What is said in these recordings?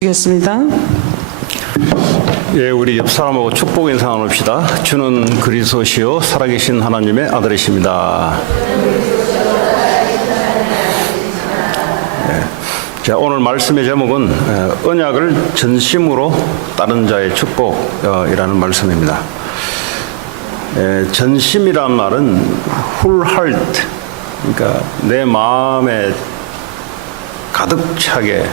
겠습니다. 예, 우리 옆 사람하고 축복 인사 나눕시다. 주는 그리스도시요 살아계신 하나님의 아들이십니다. 예, 자, 오늘 말씀의 제목은 언약을 전심으로 따른 자의 축복이라는 말씀입니다. 전심이란 말은 whole heart, 그러니까 내 마음에 가득 차게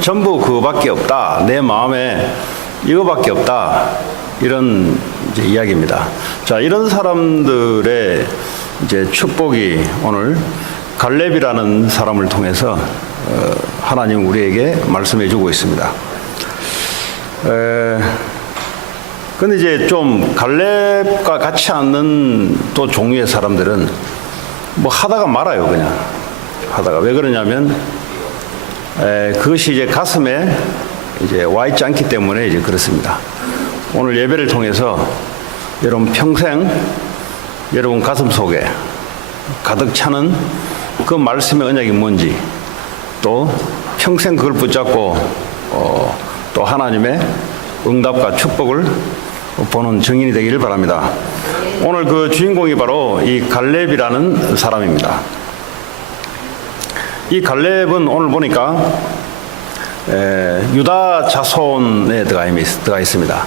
전부 그거밖에 없다. 내 마음에 이거밖에 없다. 이런 이제 이야기입니다. 자, 이런 사람들의 이제 축복이 오늘 갈렙이라는 사람을 통해서 하나님 우리에게 말씀해 주고 있습니다. 근데 이제 좀 갈렙과 같지 않는 또 종류의 사람들은 뭐 하다가 말아요, 그냥. 하다가. 왜 그러냐면 그것이 이제 가슴에 이제 와 있지 않기 때문에 이제 그렇습니다. 오늘 예배를 통해서 여러분 평생 여러분 가슴 속에 가득 차는 그 말씀의 언약이 뭔지, 또 평생 그걸 붙잡고 또 하나님의 응답과 축복을 보는 증인이 되기를 바랍니다. 오늘 그 주인공이 바로 이 갈렙이라는 사람입니다. 이 갈렙은 오늘 보니까 유다 자손에 들어가 있습니다.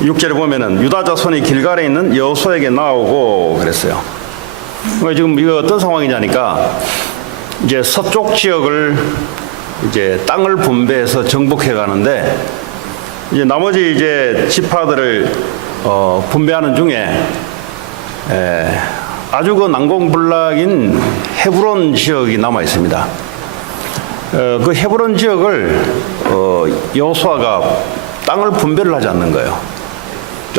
6절에 보면은 유다 자손이 길갈에 있는 여호수아에게 나오고 그랬어요. 지금 이거 어떤 상황이냐니까 이제 서쪽 지역을 이제 땅을 분배해서 정복해 가는데 이제 나머지 이제 지파들을 분배하는 중에 아주 그 난공불락인 헤브론 지역이 남아 있습니다. 그 헤브론 지역을 여호수아가 땅을 분배를 하지 않는 거예요.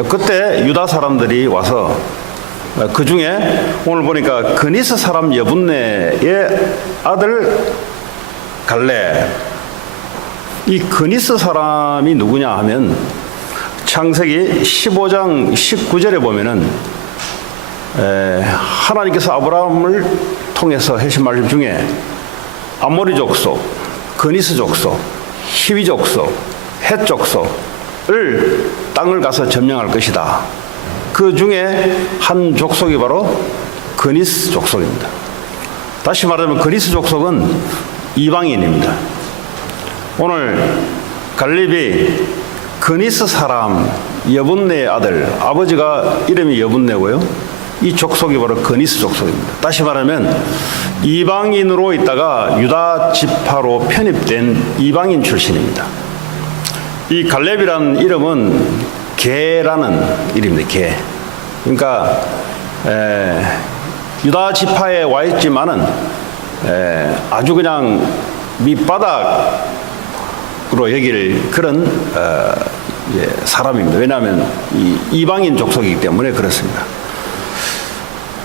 그때 유다 사람들이 와서 그 중에 오늘 보니까 그니스 사람 여분네의 아들 갈렙, 이 그니스 사람이 누구냐 하면 창세기 15장 19절에 보면은 하나님께서 아브라함을 통해서 하신 말씀 중에 아모리 족속, 그니스 족속, 히위 족속, 헷 족속을 땅을 가서 점령할 것이다. 그 중에 한 족속이 바로 그니스 족속입니다. 다시 말하면 그니스 족속은 이방인입니다. 오늘 갈렙이 그니스 사람 여분네의 아들, 아버지가 이름이 여분네고요. 이 족속이 바로 그니스 족속입니다. 다시 말하면 이방인으로 있다가 유다 지파로 편입된 이방인 출신입니다. 이 갈렙이라는 이름은 게라는 이름입니다. 게. 그러니까 유다 지파에 와 있지만은 아주 그냥 밑바닥으로 여길 그런 사람입니다. 왜냐하면 이방인 족속이기 때문에 그렇습니다.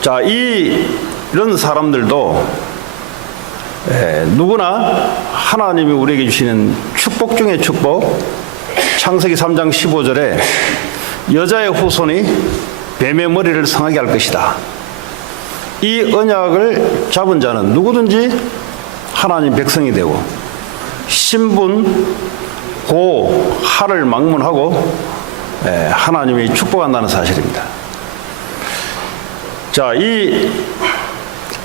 자, 이런 사람들도 누구나 하나님이 우리에게 주시는 축복 중에 축복, 창세기 3장 15절에 여자의 후손이 뱀의 머리를 상하게 할 것이다. 이 언약을 잡은 자는 누구든지 하나님 백성이 되고 신분, 고, 하를 막론하고 하나님이 축복한다는 사실입니다. 자, 이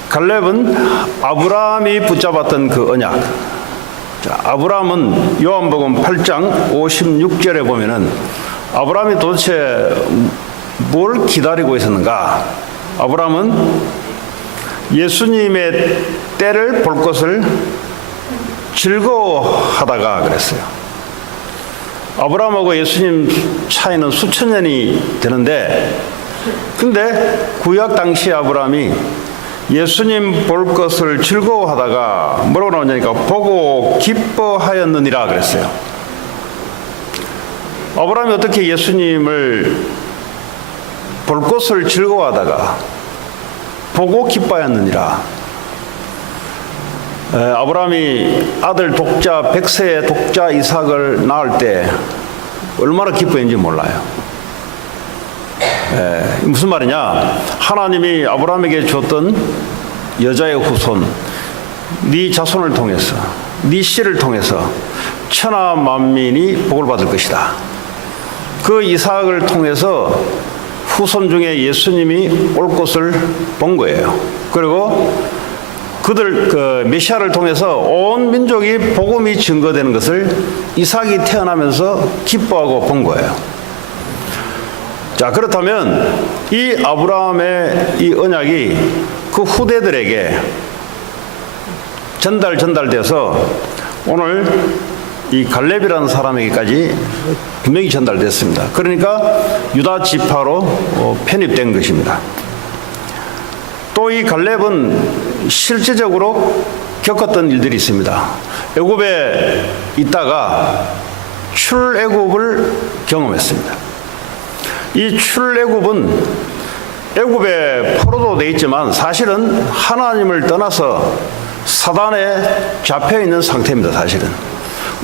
갈렙은 아브라함이 붙잡았던 그 언약. 자, 아브라함은 요한복음 8장 56절에 보면은 아브라함이 도대체 뭘 기다리고 있었는가? 아브라함은 예수님의 때를 볼 것을 즐거워하다가 그랬어요. 아브라함하고 예수님 차이는 수천 년이 되는데, 근데 구약 당시 아브라함이 예수님 볼 것을 즐거워하다가 뭐라고 나오냐니까 보고 기뻐하였느니라 그랬어요. 아브라함이 어떻게 예수님을 볼 것을 즐거워하다가 보고 기뻐하였느니라. 아브라함이 아들 독자 100세의 독자 이삭을 낳을 때 얼마나 기뻐했는지 몰라요. 무슨 말이냐? 하나님이 아브라함에게 줬던 여자의 후손, 네 자손을 통해서, 네 씨를 통해서 천하 만민이 복을 받을 것이다. 그 이삭을 통해서 후손 중에 예수님이 올 것을 본 거예요. 그리고 그 메시아를 통해서 온 민족이 복음이 증거되는 것을 이삭이 태어나면서 기뻐하고 본 거예요. 자, 그렇다면 이 아브라함의 이 언약이 그 후대들에게 전달돼서 오늘 이 갈렙이라는 사람에게까지 분명히 전달됐습니다. 그러니까 유다 지파로 편입된 것입니다. 또 이 갈렙은 실제적으로 겪었던 일들이 있습니다. 애굽에 있다가 출애굽을 경험했습니다. 이 출애굽은 애굽에 포로도 돼 있지만 사실은 하나님을 떠나서 사단에 잡혀 있는 상태입니다. 사실은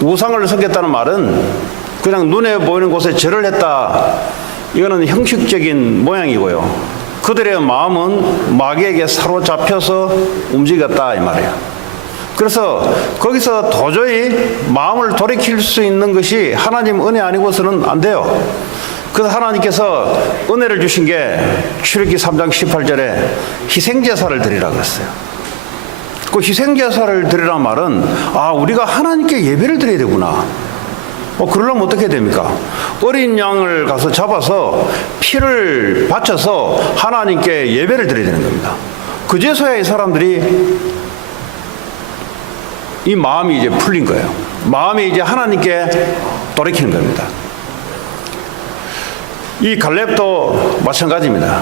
우상을 섬겼다는 말은 그냥 눈에 보이는 곳에 절을 했다, 이거는 형식적인 모양이고요. 그들의 마음은 마귀에게 사로잡혀서 움직였다 이 말이에요. 그래서 거기서 도저히 마음을 돌이킬 수 있는 것이 하나님 은혜 아니고서는 안 돼요. 그래서 하나님께서 은혜를 주신 게 출애굽기 3장 18절에 희생제사를 드리라 그랬어요. 그 희생제사를 드리란 말은 우리가 하나님께 예배를 드려야 되구나. 그러려면 어떻게 됩니까? 어린 양을 가서 잡아서 피를 바쳐서 하나님께 예배를 드려야 되는 겁니다. 그제서야 이 사람들이 이 마음이 이제 풀린 거예요. 마음이 이제 하나님께 돌이키는 겁니다. 이 갈렙도 마찬가지입니다.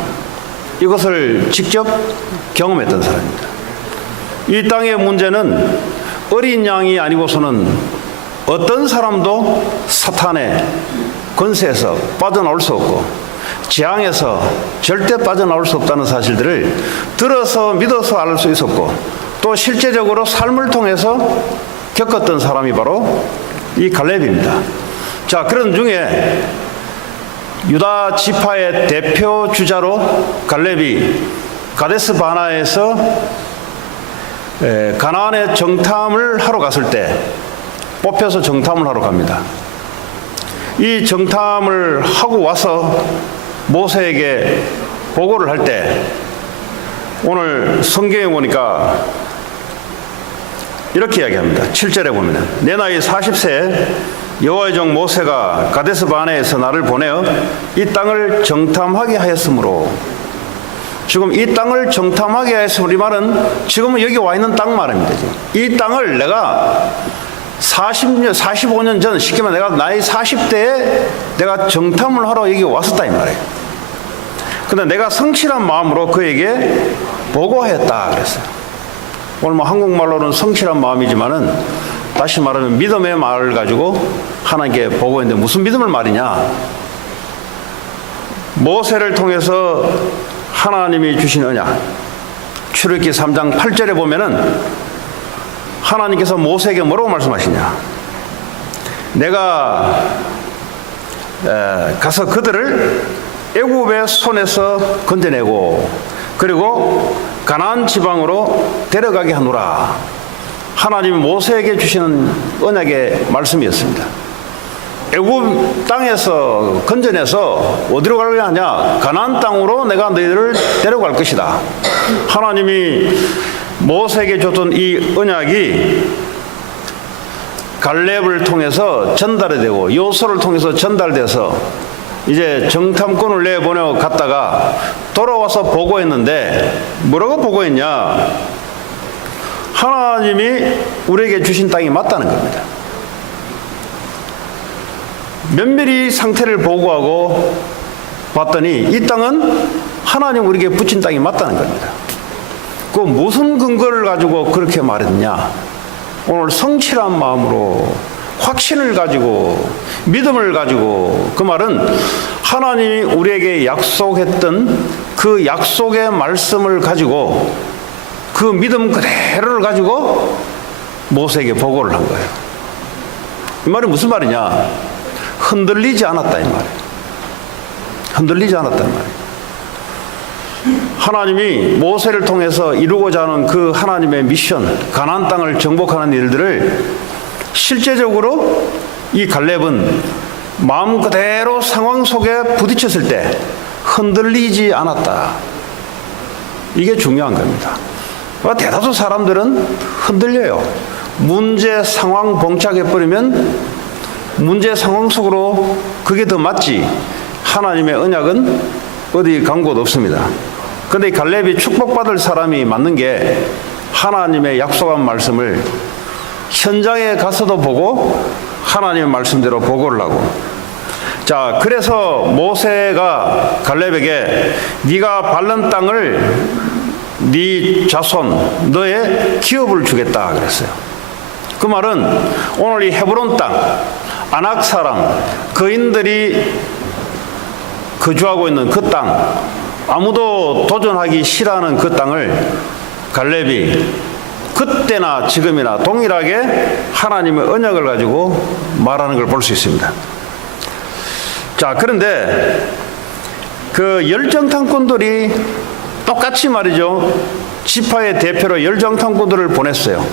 이것을 직접 경험했던 사람입니다. 이 땅의 문제는 어린 양이 아니고서는 어떤 사람도 사탄의 권세에서 빠져나올 수 없고 재앙에서 절대 빠져나올 수 없다는 사실들을 들어서 믿어서 알 수 있었고 또 실제적으로 삶을 통해서 겪었던 사람이 바로 이 갈렙입니다. 자, 그런 중에 유다 지파의 대표 주자로 갈렙이 가데스 바나에서 가나안의 정탐을 하러 갔을 때 뽑혀서 정탐을 하러 갑니다. 이 정탐을 하고 와서 모세에게 보고를 할 때 오늘 성경에 보니까 이렇게 이야기합니다. 7절에 보면 내 나이 40세에 여호와의 종 모세가 가데스 바네에서 나를 보내어 이 땅을 정탐하게 하였으므로, 지금 이 땅을 정탐하게 하였으므로 이 말은 지금은 여기 와 있는 땅 말입니다. 이 땅을 내가 45년 전, 쉽게 말해 내가 나이 40대에 내가 정탐을 하러 여기 왔었다 이 말이에요. 근데 내가 성실한 마음으로 그에게 보고하였다 그랬어요. 오늘 뭐 한국말로는 성실한 마음이지만은 다시 말하면 믿음의 말을 가지고 하나님께 보고했는데 무슨 믿음을 말이냐? 모세를 통해서 하나님이 주신 언약, 출애굽기 3장 8절에 보면은 하나님께서 모세에게 뭐라고 말씀하시냐? 내가 가서 그들을 애굽의 손에서 건져내고 그리고 가나안 지방으로 데려가게 하노라. 하나님이 모세에게 주시는 언약의 말씀이었습니다. 애굽 땅에서 건져내서 어디로 가려 하냐? 가나안 땅으로 내가 너희들을 데려갈 것이다. 하나님이 모세에게 줬던 이 언약이 갈렙을 통해서 전달이 되고 요소를 통해서 전달돼서 이제 정탐꾼을 내보내고 갔다가 돌아와서 보고했는데 뭐라고 보고했냐? 하나님이 우리에게 주신 땅이 맞다는 겁니다. 면밀히 상태를 보고하고 봤더니 이 땅은 하나님 우리에게 붙인 땅이 맞다는 겁니다. 그 무슨 근거를 가지고 그렇게 말했냐? 오늘 성실한 마음으로 확신을 가지고 믿음을 가지고, 그 말은 하나님이 우리에게 약속했던 그 약속의 말씀을 가지고 그 믿음 그대로를 가지고 모세에게 보고를 한 거예요. 이 말이 무슨 말이냐? 흔들리지 않았다 이 말이에요. 흔들리지 않았다 이 말이에요. 하나님이 모세를 통해서 이루고자 하는 그 하나님의 미션, 가나안 땅을 정복하는 일들을 실제적으로 이 갈렙은 마음 그대로 상황 속에 부딪혔을 때 흔들리지 않았다. 이게 중요한 겁니다. 대다수 사람들은 흔들려요. 문제 상황 봉착해버리면 문제 상황 속으로 그게 더 맞지. 하나님의 언약은 어디 간 곳 없습니다. 그런데 이 갈렙이 축복받을 사람이 맞는 게 하나님의 약속한 말씀을 현장에 가서도 보고 하나님의 말씀대로 보고를 하고. 자, 그래서 모세가 갈렙에게 네가 밟는 땅을 네 자손 너의 기업을 주겠다 그랬어요. 그 말은 오늘 이 헤브론 땅, 아낙 사람, 거인들이 거주하고 있는 그 땅, 아무도 도전하기 싫어하는 그 땅을 갈렙이 그때나 지금이나 동일하게 하나님의 언약을 가지고 말하는 걸 볼 수 있습니다. 자, 그런데 그 열정탐꾼들이 똑같이 말이죠. 지파의 대표로 열정탐꾼들을 보냈어요.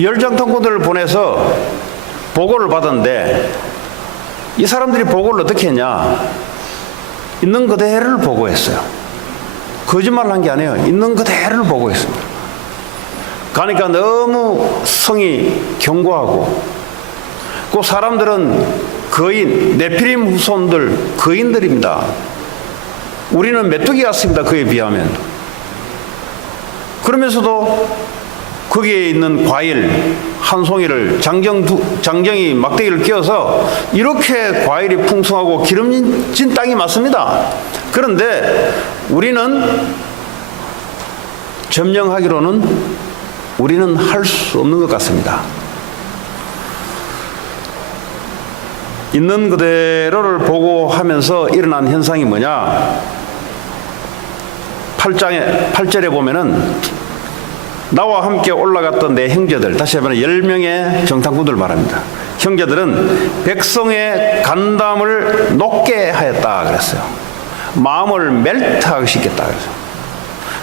열정탐꾼들을 보내서 보고를 받았는데 이 사람들이 보고를 어떻게 했냐? 있는 그대로를 보고했어요. 거짓말을 한 게 아니에요. 있는 그대로를 보고했습니다. 가니까 너무 성이 견고하고, 그 사람들은 거인, 네피림 후손들, 거인들입니다. 우리는 메뚜기 같습니다. 그에 비하면. 그러면서도 거기에 있는 과일 한 송이를 장정이 막대기를 끼워서 이렇게 과일이 풍성하고 기름진 땅이 맞습니다. 그런데 우리는 점령하기로는 우리는 할 수 없는 것 같습니다. 있는 그대로를 보고하면서 일어난 현상이 뭐냐? 8절에 보면은 나와 함께 올라갔던 내 형제들, 다시 한번 10명의 정탐꾼들 말합니다. 형제들은 백성의 간담을 높게 하였다 그랬어요. 마음을 멜트하게 시켰다 그랬어요.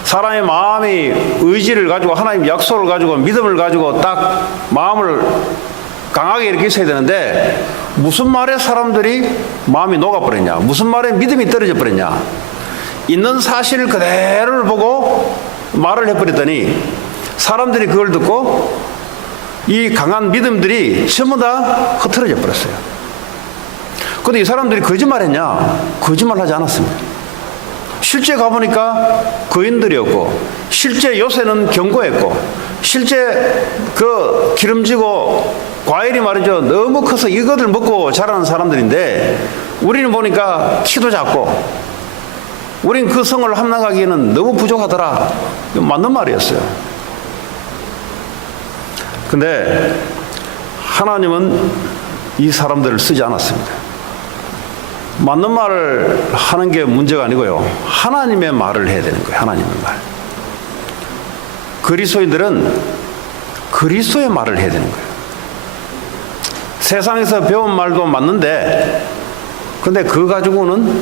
사람의 마음이 의지를 가지고 하나님 약속을 가지고 믿음을 가지고 딱 마음을 강하게 이렇게 있어야 되는데 무슨 말에 사람들이 마음이 녹아버렸냐? 무슨 말에 믿음이 떨어져 버렸냐? 있는 사실 그대로를 보고 말을 해버렸더니 사람들이 그걸 듣고 이 강한 믿음들이 전부 다 흐트러져 버렸어요. 그런데 이 사람들이 거짓말했냐? 거짓말하지 않았습니다. 실제 가보니까 거인들이었고, 실제 요새는 견고했고, 실제 그 기름지고 과일이 말이죠 너무 커서 이것을 먹고 자라는 사람들인데, 우리는 보니까 키도 작고 우린 그 성을 함락하기에는 너무 부족하더라. 맞는 말이었어요. 근데 하나님은 이 사람들을 쓰지 않았습니다. 맞는 말을 하는 게 문제가 아니고요, 하나님의 말을 해야 되는 거예요. 하나님의 말. 그리스도인들은 그리스도의 말을 해야 되는 거예요. 세상에서 배운 말도 맞는데, 근데 그거 가지고는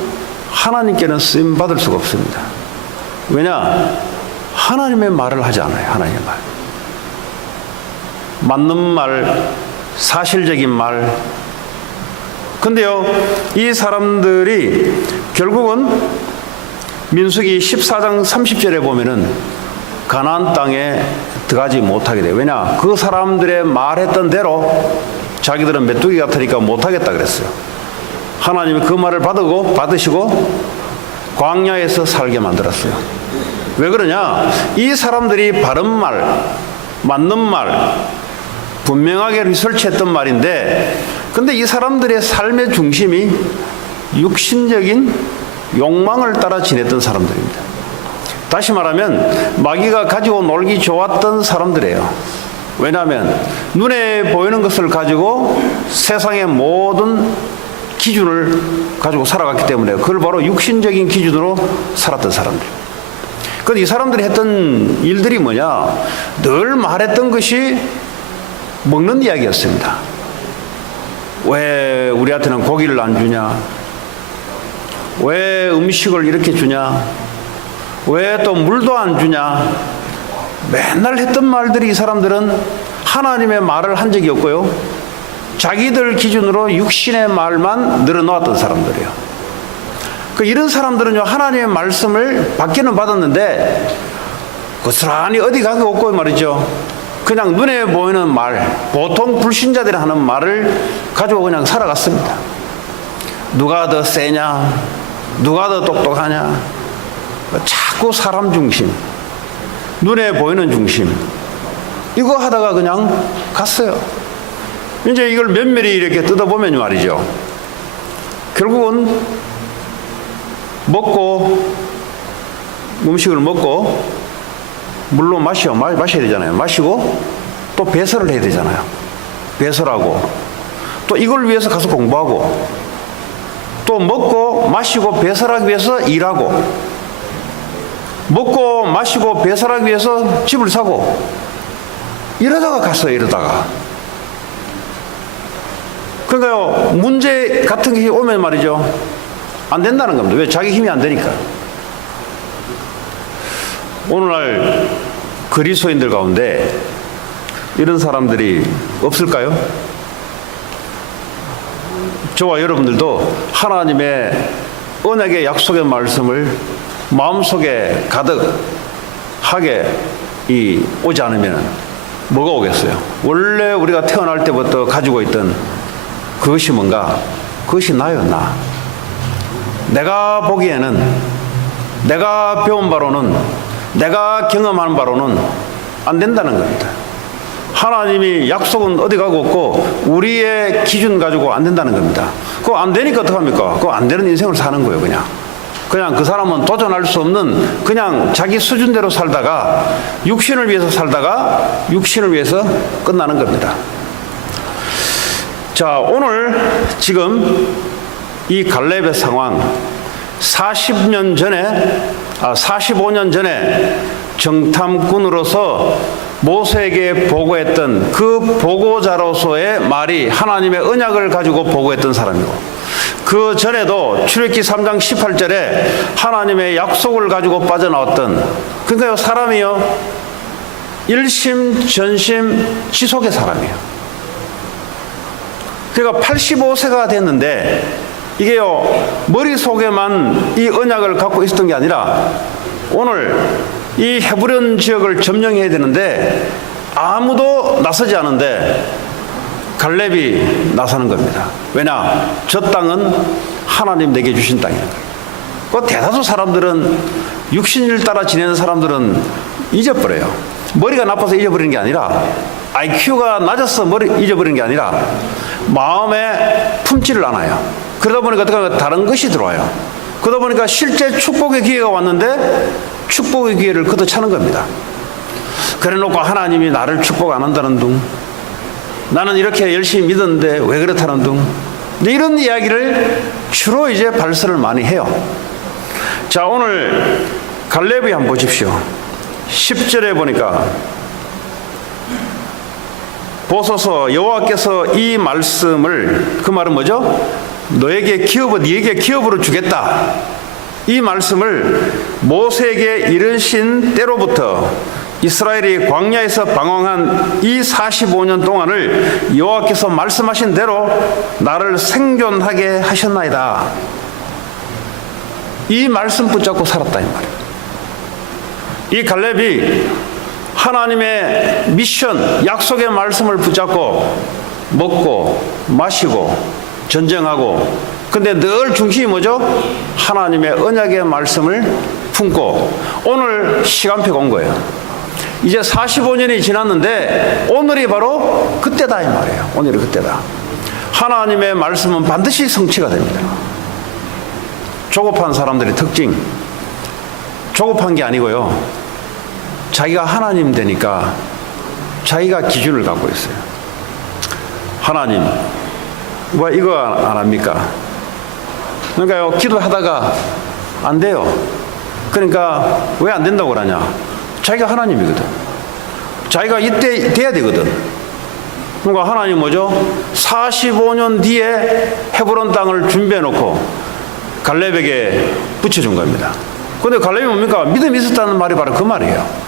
하나님께는 쓰임 받을 수가 없습니다. 왜냐? 하나님의 말을 하지 않아요. 하나님의 말. 맞는 말, 사실적인 말. 근데요, 이 사람들이 결국은 민수기 14장 30절에 보면은 가나안 땅에 들어가지 못하게 돼요. 왜냐? 그 사람들의 말했던 대로 자기들은 메뚜기 같으니까 못하겠다 그랬어요. 하나님이 그 말을 받으시고 광야에서 살게 만들었어요. 왜 그러냐? 이 사람들이 바른 말, 맞는 말, 분명하게 리서치했던 말인데, 근데 이 사람들의 삶의 중심이 육신적인 욕망을 따라 지냈던 사람들입니다. 다시 말하면 마귀가 가지고 놀기 좋았던 사람들이에요. 왜냐하면 눈에 보이는 것을 가지고 세상의 모든 기준을 가지고 살아갔기 때문에 그걸 바로 육신적인 기준으로 살았던 사람들. 그런데 이 사람들이 했던 일들이 뭐냐? 늘 말했던 것이 먹는 이야기였습니다. 왜 우리한테는 고기를 안 주냐? 왜 음식을 이렇게 주냐? 왜 또 물도 안 주냐? 맨날 했던 말들이 이 사람들은 하나님의 말을 한 적이 없고요, 자기들 기준으로 육신의 말만 늘어놓았던 사람들이에요. 이런 사람들은요, 하나님의 말씀을 받기는 받았는데 고스란히 어디 가게 없고 말이죠. 그냥 눈에 보이는 말, 보통 불신자들이 하는 말을 가지고 그냥 살아갔습니다. 누가 더 세냐, 누가 더 똑똑하냐, 자꾸 사람 중심, 눈에 보이는 중심, 이거 하다가 그냥 갔어요. 이제 이걸 면밀히 이렇게 뜯어보면 말이죠, 결국은 먹고, 음식을 먹고 물로 마셔야 되잖아요. 마시고 또 배설을 해야 되잖아요. 배설하고 또 이걸 위해서 가서 공부하고 또 먹고 마시고 배설하기 위해서 일하고 먹고 마시고 배설하기 위해서 집을 사고 이러다가 갔어요. 이러다가. 그러니까요, 문제 같은 게 오면 말이죠, 안 된다는 겁니다. 왜? 자기 힘이 안 되니까. 오늘날 그리스도인들 가운데 이런 사람들이 없을까요? 저와 여러분들도 하나님의 언약의 약속의 말씀을 마음속에 가득하게 오지 않으면 뭐가 오겠어요? 원래 우리가 태어날 때부터 가지고 있던 그것이 뭔가? 그것이 나요, 나. 내가 보기에는, 내가 배운 바로는, 내가 경험한 바로는 안 된다는 겁니다. 하나님이 약속은 어디 가고 없고 우리의 기준 가지고 안 된다는 겁니다. 그거 안 되니까 어떡합니까? 그거 안 되는 인생을 사는 거예요. 그냥 그 사람은 도전할 수 없는 그냥 자기 수준대로 살다가 육신을 위해서 살다가 육신을 위해서 끝나는 겁니다. 자, 오늘 지금 이 갈렙의 상황, 45년 전에 정탐꾼으로서 모세에게 보고했던 그 보고자로서의 말이 하나님의 언약을 가지고 보고했던 사람이고, 그 전에도 출애굽기 3장 18절에 하나님의 약속을 가지고 빠져나왔던, 그러니까 사람이요, 일심 전심 지속의 사람이에요. 그러니까 85세가 됐는데 이게요, 머릿속에만 이 언약을 갖고 있었던 게 아니라 오늘 이 헤브론 지역을 점령해야 되는데 아무도 나서지 않은데 갈렙이 나서는 겁니다. 왜냐? 저 땅은 하나님 내게 주신 땅이에요. 그 대다수 사람들은 육신을 따라 지내는 사람들은 잊어버려요. 머리가 나빠서 잊어버리는 게 아니라, IQ가 낮아서 잊어버리는 게 아니라 마음에 품지를 않아요. 그러다 보니까 다른 것이 들어와요. 그러다 보니까 실제 축복의 기회가 왔는데 축복의 기회를 걷어차는 겁니다. 그래 놓고 하나님이 나를 축복 안 한다는 둥, 나는 이렇게 열심히 믿었는데 왜 그렇다는 둥, 이런 이야기를 주로 이제 발설을 많이 해요. 자, 오늘 갈렙이 한번 보십시오. 10절에 보니까 보소서 여호와께서 이 말씀을, 그 말은 뭐죠? 너에게 네게 기업으로 주겠다. 이 말씀을 모세에게 이르신 때로부터 이스라엘이 광야에서 방황한 이 45년 동안을 여호와께서 말씀하신 대로 나를 생존하게 하셨나이다. 이 말씀 붙잡고 살았다 이 말이에요. 이 갈렙이 하나님의 미션, 약속의 말씀을 붙잡고 먹고 마시고 전쟁하고, 근데 늘 중심이 뭐죠? 하나님의 언약의 말씀을 품고 오늘 시간표가 온 거예요. 이제 45년이 지났는데 오늘이 바로 그때다 이 말이에요. 오늘이 그때다. 하나님의 말씀은 반드시 성취가 됩니다. 조급한 사람들의 특징, 조급한 게 아니고요, 자기가 하나님 되니까 자기가 기준을 갖고 있어요. 하나님, 왜 이거 안 합니까? 그러니까요, 기도하다가 안 돼요. 그러니까 왜 안 된다고 그러냐? 자기가 하나님이거든. 자기가 이때 돼야 되거든. 그러니까 하나님 뭐죠? 45년 뒤에 헤브론 땅을 준비해 놓고 갈렙에게 붙여준 겁니다. 근데 갈렙이 뭡니까? 믿음이 있었다는 말이 바로 그 말이에요.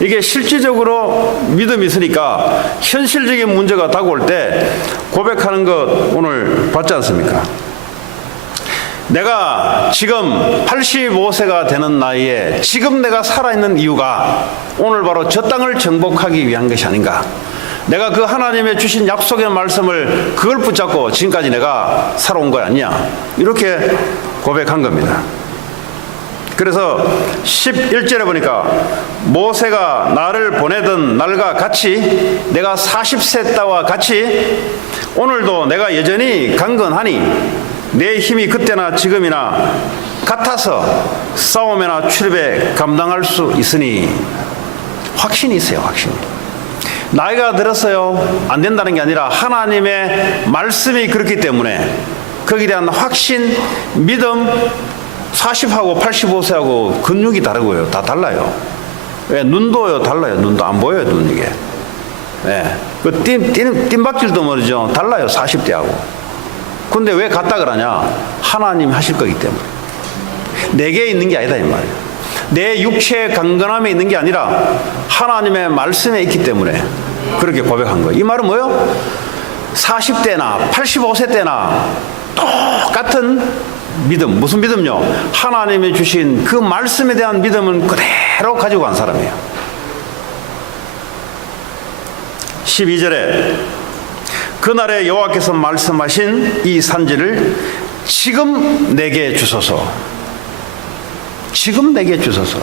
이게 실질적으로 믿음이 있으니까 현실적인 문제가 다가올 때 고백하는 것 오늘 봤지 않습니까? 내가 지금 85세가 되는 나이에 지금 내가 살아있는 이유가 오늘 바로 저 땅을 정복하기 위한 것이 아닌가. 내가 그 하나님의 주신 약속의 말씀을 그걸 붙잡고 지금까지 내가 살아온 거 아니냐. 이렇게 고백한 겁니다. 그래서 11절에 보니까 모세가 나를 보내던 날과 같이 내가 40세 때와 같이 오늘도 내가 여전히 강건하니 내 힘이 그때나 지금이나 같아서 싸움이나 출입에 감당할 수 있으니 확신이 있어요. 확신이. 나이가 들었어요 안 된다는 게 아니라 하나님의 말씀이 그렇기 때문에 거기에 대한 확신, 믿음. 40하고 85세하고 근육이 다르고요. 다 달라요. 예, 눈도요 달라요. 눈도 안 보여요. 눈 이게. 예, 그 뜀박질도 모르죠. 달라요. 40대하고. 근데 왜 같다 그러냐? 하나님 하실 거기 때문에. 내게 있는 게 아니다 이 말이에요. 내 육체의 강건함에 있는 게 아니라 하나님의 말씀에 있기 때문에 그렇게 고백한 거예요. 이 말은 뭐예요? 40대나 85세 때나 똑같은 믿음. 무슨 믿음요? 하나님이 주신 그 말씀에 대한 믿음은 그대로 가지고 간 사람이에요. 12절에 그날에 여호와께서 말씀하신 이 산지를 지금 내게 주소서. 지금 내게 주소서.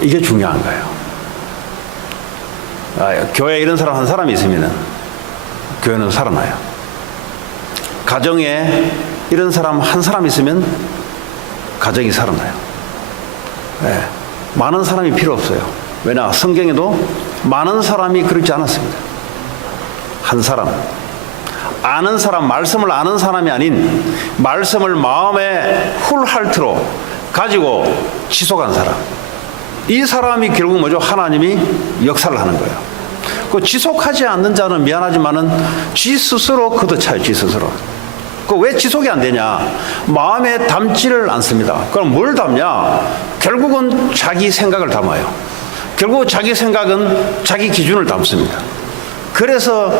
이게 중요한 거예요. 교회에 이런 사람 한 사람이 있으면 교회는 살아나요. 가정에 이런 사람 한 사람 있으면 가정이 살아나요. 네. 많은 사람이 필요 없어요. 왜냐? 성경에도 많은 사람이 그렇지 않았습니다. 한 사람. 아는 사람, 말씀을 아는 사람이 아닌 말씀을 마음에 훌할트로 가지고 지속한 사람. 이 사람이 결국 뭐죠? 하나님이 역사를 하는 거예요. 그 지속하지 않는 자는 미안하지만은 지 스스로 걷어차요. 지 스스로. 그 왜 지속이 안 되냐? 마음에 담지를 않습니다. 그럼 뭘 담냐? 결국은 자기 생각을 담아요. 결국 자기 생각은 자기 기준을 담습니다. 그래서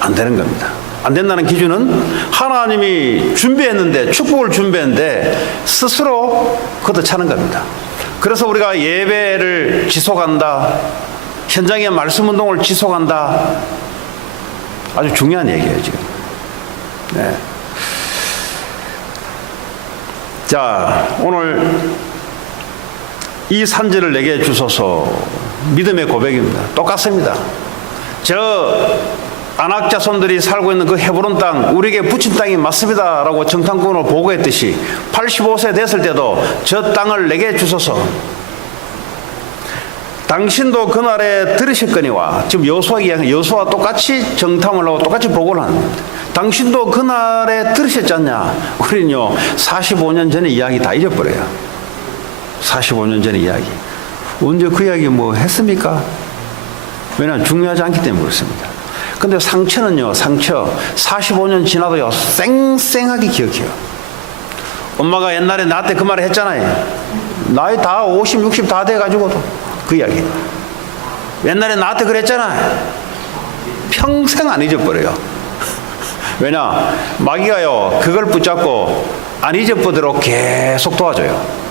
안 되는 겁니다. 안 된다는 기준은 하나님이 준비했는데, 축복을 준비했는데 스스로 걷어차는 겁니다. 그래서 우리가 예배를 지속한다, 현장의 말씀 운동을 지속한다, 아주 중요한 얘기예요 지금. 네. 자, 오늘 이 산지를 내게 주소서. 믿음의 고백입니다. 똑같습니다. 저 아낙 자손들이 살고 있는 그 헤브론 땅, 우리에게 붙인 땅이 맞습니다 라고 정탐꾼을 보고했듯이 85세 됐을 때도 저 땅을 내게 주소서. 당신도 그날에 들으셨거니와, 지금 여호수아와 똑같이 정탐을 하고 똑같이 보고를 하는 겁니다. 당신도 그날에 들으셨지 않냐? 우리는요 45년 전의 이야기 다 잊어버려요. 45년 전의 이야기. 언제 그 이야기 뭐 했습니까? 왜냐하면 중요하지 않기 때문에 그렇습니다. 근데 상처는요, 상처 45년 지나도요 쌩쌩하게 기억해요. 엄마가 옛날에 나한테 그 말을 했잖아요. 나이 다 50, 60 다 돼가지고도 그 이야기. 옛날에 나한테 그랬잖아. 평생 안 잊어버려요. 왜냐? 마귀가요 그걸 붙잡고 안 잊어버리도록 계속 도와줘요.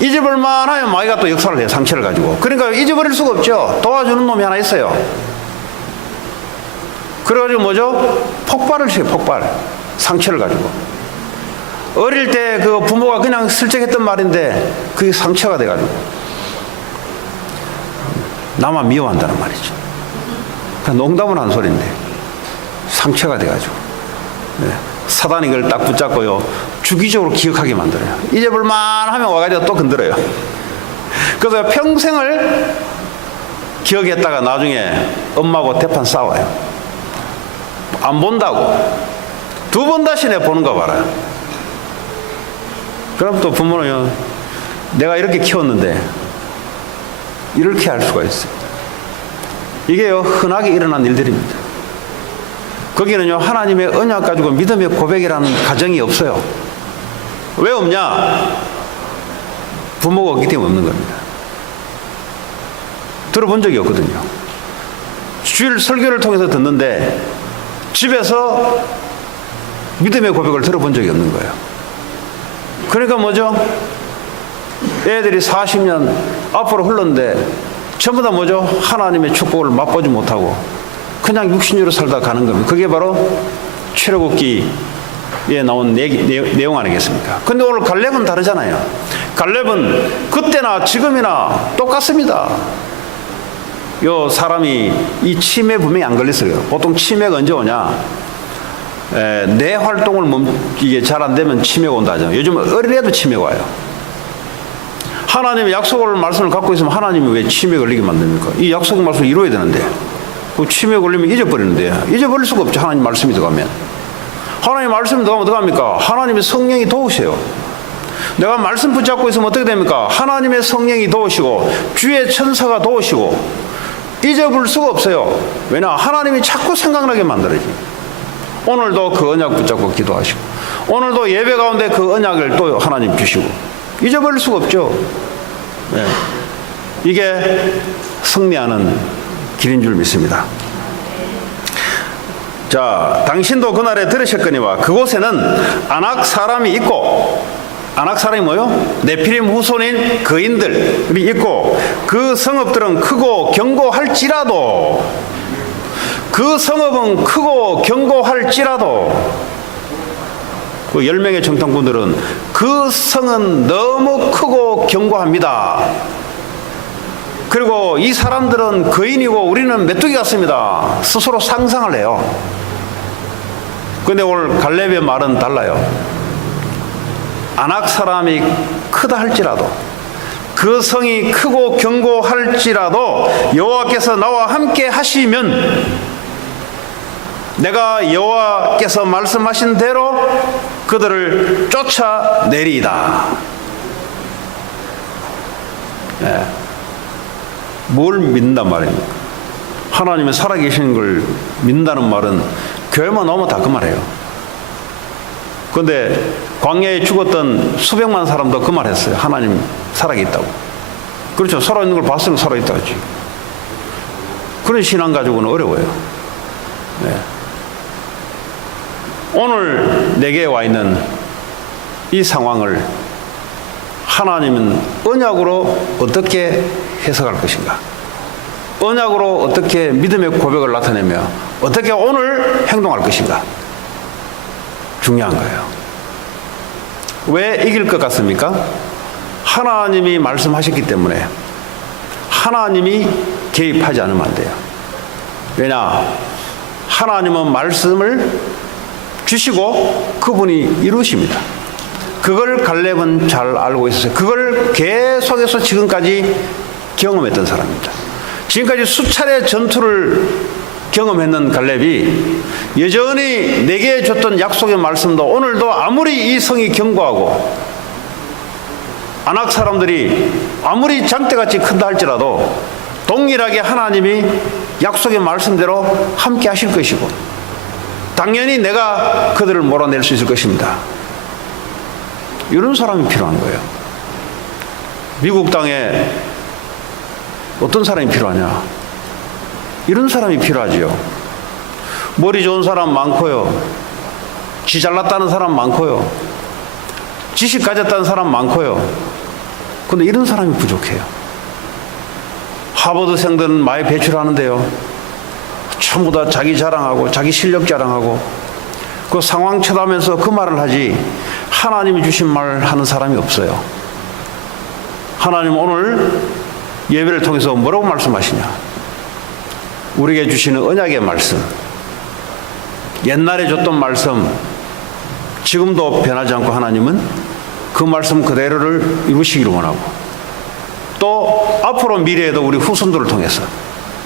잊어버릴만 하면 마귀가 또 역사를 해요. 상처를 가지고. 그러니까 잊어버릴 수가 없죠. 도와주는 놈이 하나 있어요. 그래가지고 뭐죠? 폭발을 시켜요. 폭발. 상처를 가지고. 어릴 때 그 부모가 그냥 슬쩍 했던 말인데 그게 상처가 돼가지고 나만 미워한다는 말이죠. 그냥 농담을 한 소리인데 상처가 돼가지고, 네. 사단이 그걸 딱 붙잡고요 주기적으로 기억하게 만들어요. 잊어볼만 하면 와가지고 또 건드려요. 그래서 평생을 기억했다가 나중에 엄마하고 대판 싸워요. 안 본다고. 두 번 다시 내 보는 거 봐라. 그럼 또 부모는 내가 이렇게 키웠는데 이렇게 할 수가 있어요. 이게요 흔하게 일어난 일들입니다. 거기는요 하나님의 언약 가지고 믿음의 고백이라는 가정이 없어요. 왜 없냐? 부모가 없기 때문에 없는 겁니다. 들어본 적이 없거든요. 주일 설교를 통해서 듣는데 집에서 믿음의 고백을 들어본 적이 없는 거예요. 그러니까 뭐죠? 애들이 40년 앞으로 흘렀는데 전부 다 뭐죠? 하나님의 축복을 맛보지 못하고 그냥 육신으로 살다 가는 겁니다. 그게 바로 출애굽기에 나온 내용 아니겠습니까? 근데 오늘 갈렙은 다르잖아요. 갈렙은 그때나 지금이나 똑같습니다. 요 사람이 이 치매 분명히 안 걸렸어요. 보통 치매가 언제 오냐? 뇌 활동을 이게 잘 안 되면 치매가 온다 하잖아요. 요즘 어린애도 치매가 와요. 하나님의 약속을 말씀을 갖고 있으면 하나님이 왜 치매 걸리게 만듭니까? 이 약속의 말씀을 이루어야 되는데 그 치매 걸리면 잊어버리는데 잊어버릴 수가 없죠. 하나님 말씀이 들어가면. 하나님 말씀이 들어가면 어떡합니까? 하나님의 성령이 도우세요. 내가 말씀 붙잡고 있으면 어떻게 됩니까? 하나님의 성령이 도우시고 주의 천사가 도우시고 잊어볼 수가 없어요. 왜냐? 하나님이 자꾸 생각나게 만들어지. 오늘도 그 언약 붙잡고 기도하시고 오늘도 예배 가운데 그 언약을 또 하나님 주시고 잊어버릴 수가 없죠. 네. 이게 승리하는 길인 줄 믿습니다. 자, 당신도 그날에 들으셨거니와 그곳에는 아낙 사람이 있고, 아낙 사람이 뭐요? 네피림 후손인 거인들이 있고 그 성읍들은 크고 견고할지라도, 그 성읍은 크고 견고할지라도, 그 10명의 정탐꾼들은 그 성은 너무 크고 견고합니다. 그리고 이 사람들은 거인이고 우리는 메뚜기 같습니다. 스스로 상상을 해요. 그런데 오늘 갈렙의 말은 달라요. 아낙 사람이 크다 할지라도, 그 성이 크고 견고할지라도 여호와께서 나와 함께 하시면 내가 여호와께서 말씀하신 대로 그들을 쫓아내리이다. 네. 뭘 믿는단 말입니까? 하나님이 살아계시는 걸 믿는다는 말은 교회만 나오면 다 그 말이에요. 그런데 광야에 죽었던 수백만 사람도 그 말 했어요. 하나님 살아있다고. 그렇죠. 살아있는 걸 봤으면 살아있다 하지. 그런 신앙 가지고는 어려워요. 네. 오늘 내게 와 있는 이 상황을 하나님은 언약으로 어떻게 해석할 것인가? 언약으로 어떻게 믿음의 고백을 나타내며 어떻게 오늘 행동할 것인가? 중요한 거예요. 왜 이길 것 같습니까? 하나님이 말씀하셨기 때문에 하나님이 개입하지 않으면 안 돼요. 왜냐? 하나님은 말씀을 주시고 그분이 이루십니다. 그걸 갈렙은 잘 알고 있었어요. 그걸 계속해서 지금까지 경험했던 사람입니다. 지금까지 수차례 전투를 경험했는 갈렙이 여전히 내게 줬던 약속의 말씀도 오늘도 아무리 이 성이 견고하고 아낙 사람들이 아무리 장대같이 큰다 할지라도 동일하게 하나님이 약속의 말씀대로 함께 하실 것이고 당연히 내가 그들을 몰아낼 수 있을 것입니다. 이런 사람이 필요한 거예요. 미국 땅에 어떤 사람이 필요하냐? 이런 사람이 필요하지요. 머리 좋은 사람 많고요. 지 잘났다는 사람 많고요. 지식 가졌다는 사람 많고요. 그런데 이런 사람이 부족해요. 하버드생들은 많이 배출하는데요. 전부 다 자기 자랑하고 자기 실력 자랑하고 그 상황 쳐다면서 그 말을 하지 하나님이 주신 말 하는 사람이 없어요. 하나님 오늘 예배를 통해서 뭐라고 말씀하시냐? 우리에게 주시는 언약의 말씀, 옛날에 줬던 말씀 지금도 변하지 않고 하나님은 그 말씀 그대로를 이루시기를 원하고 또 앞으로 미래에도 우리 후손들을 통해서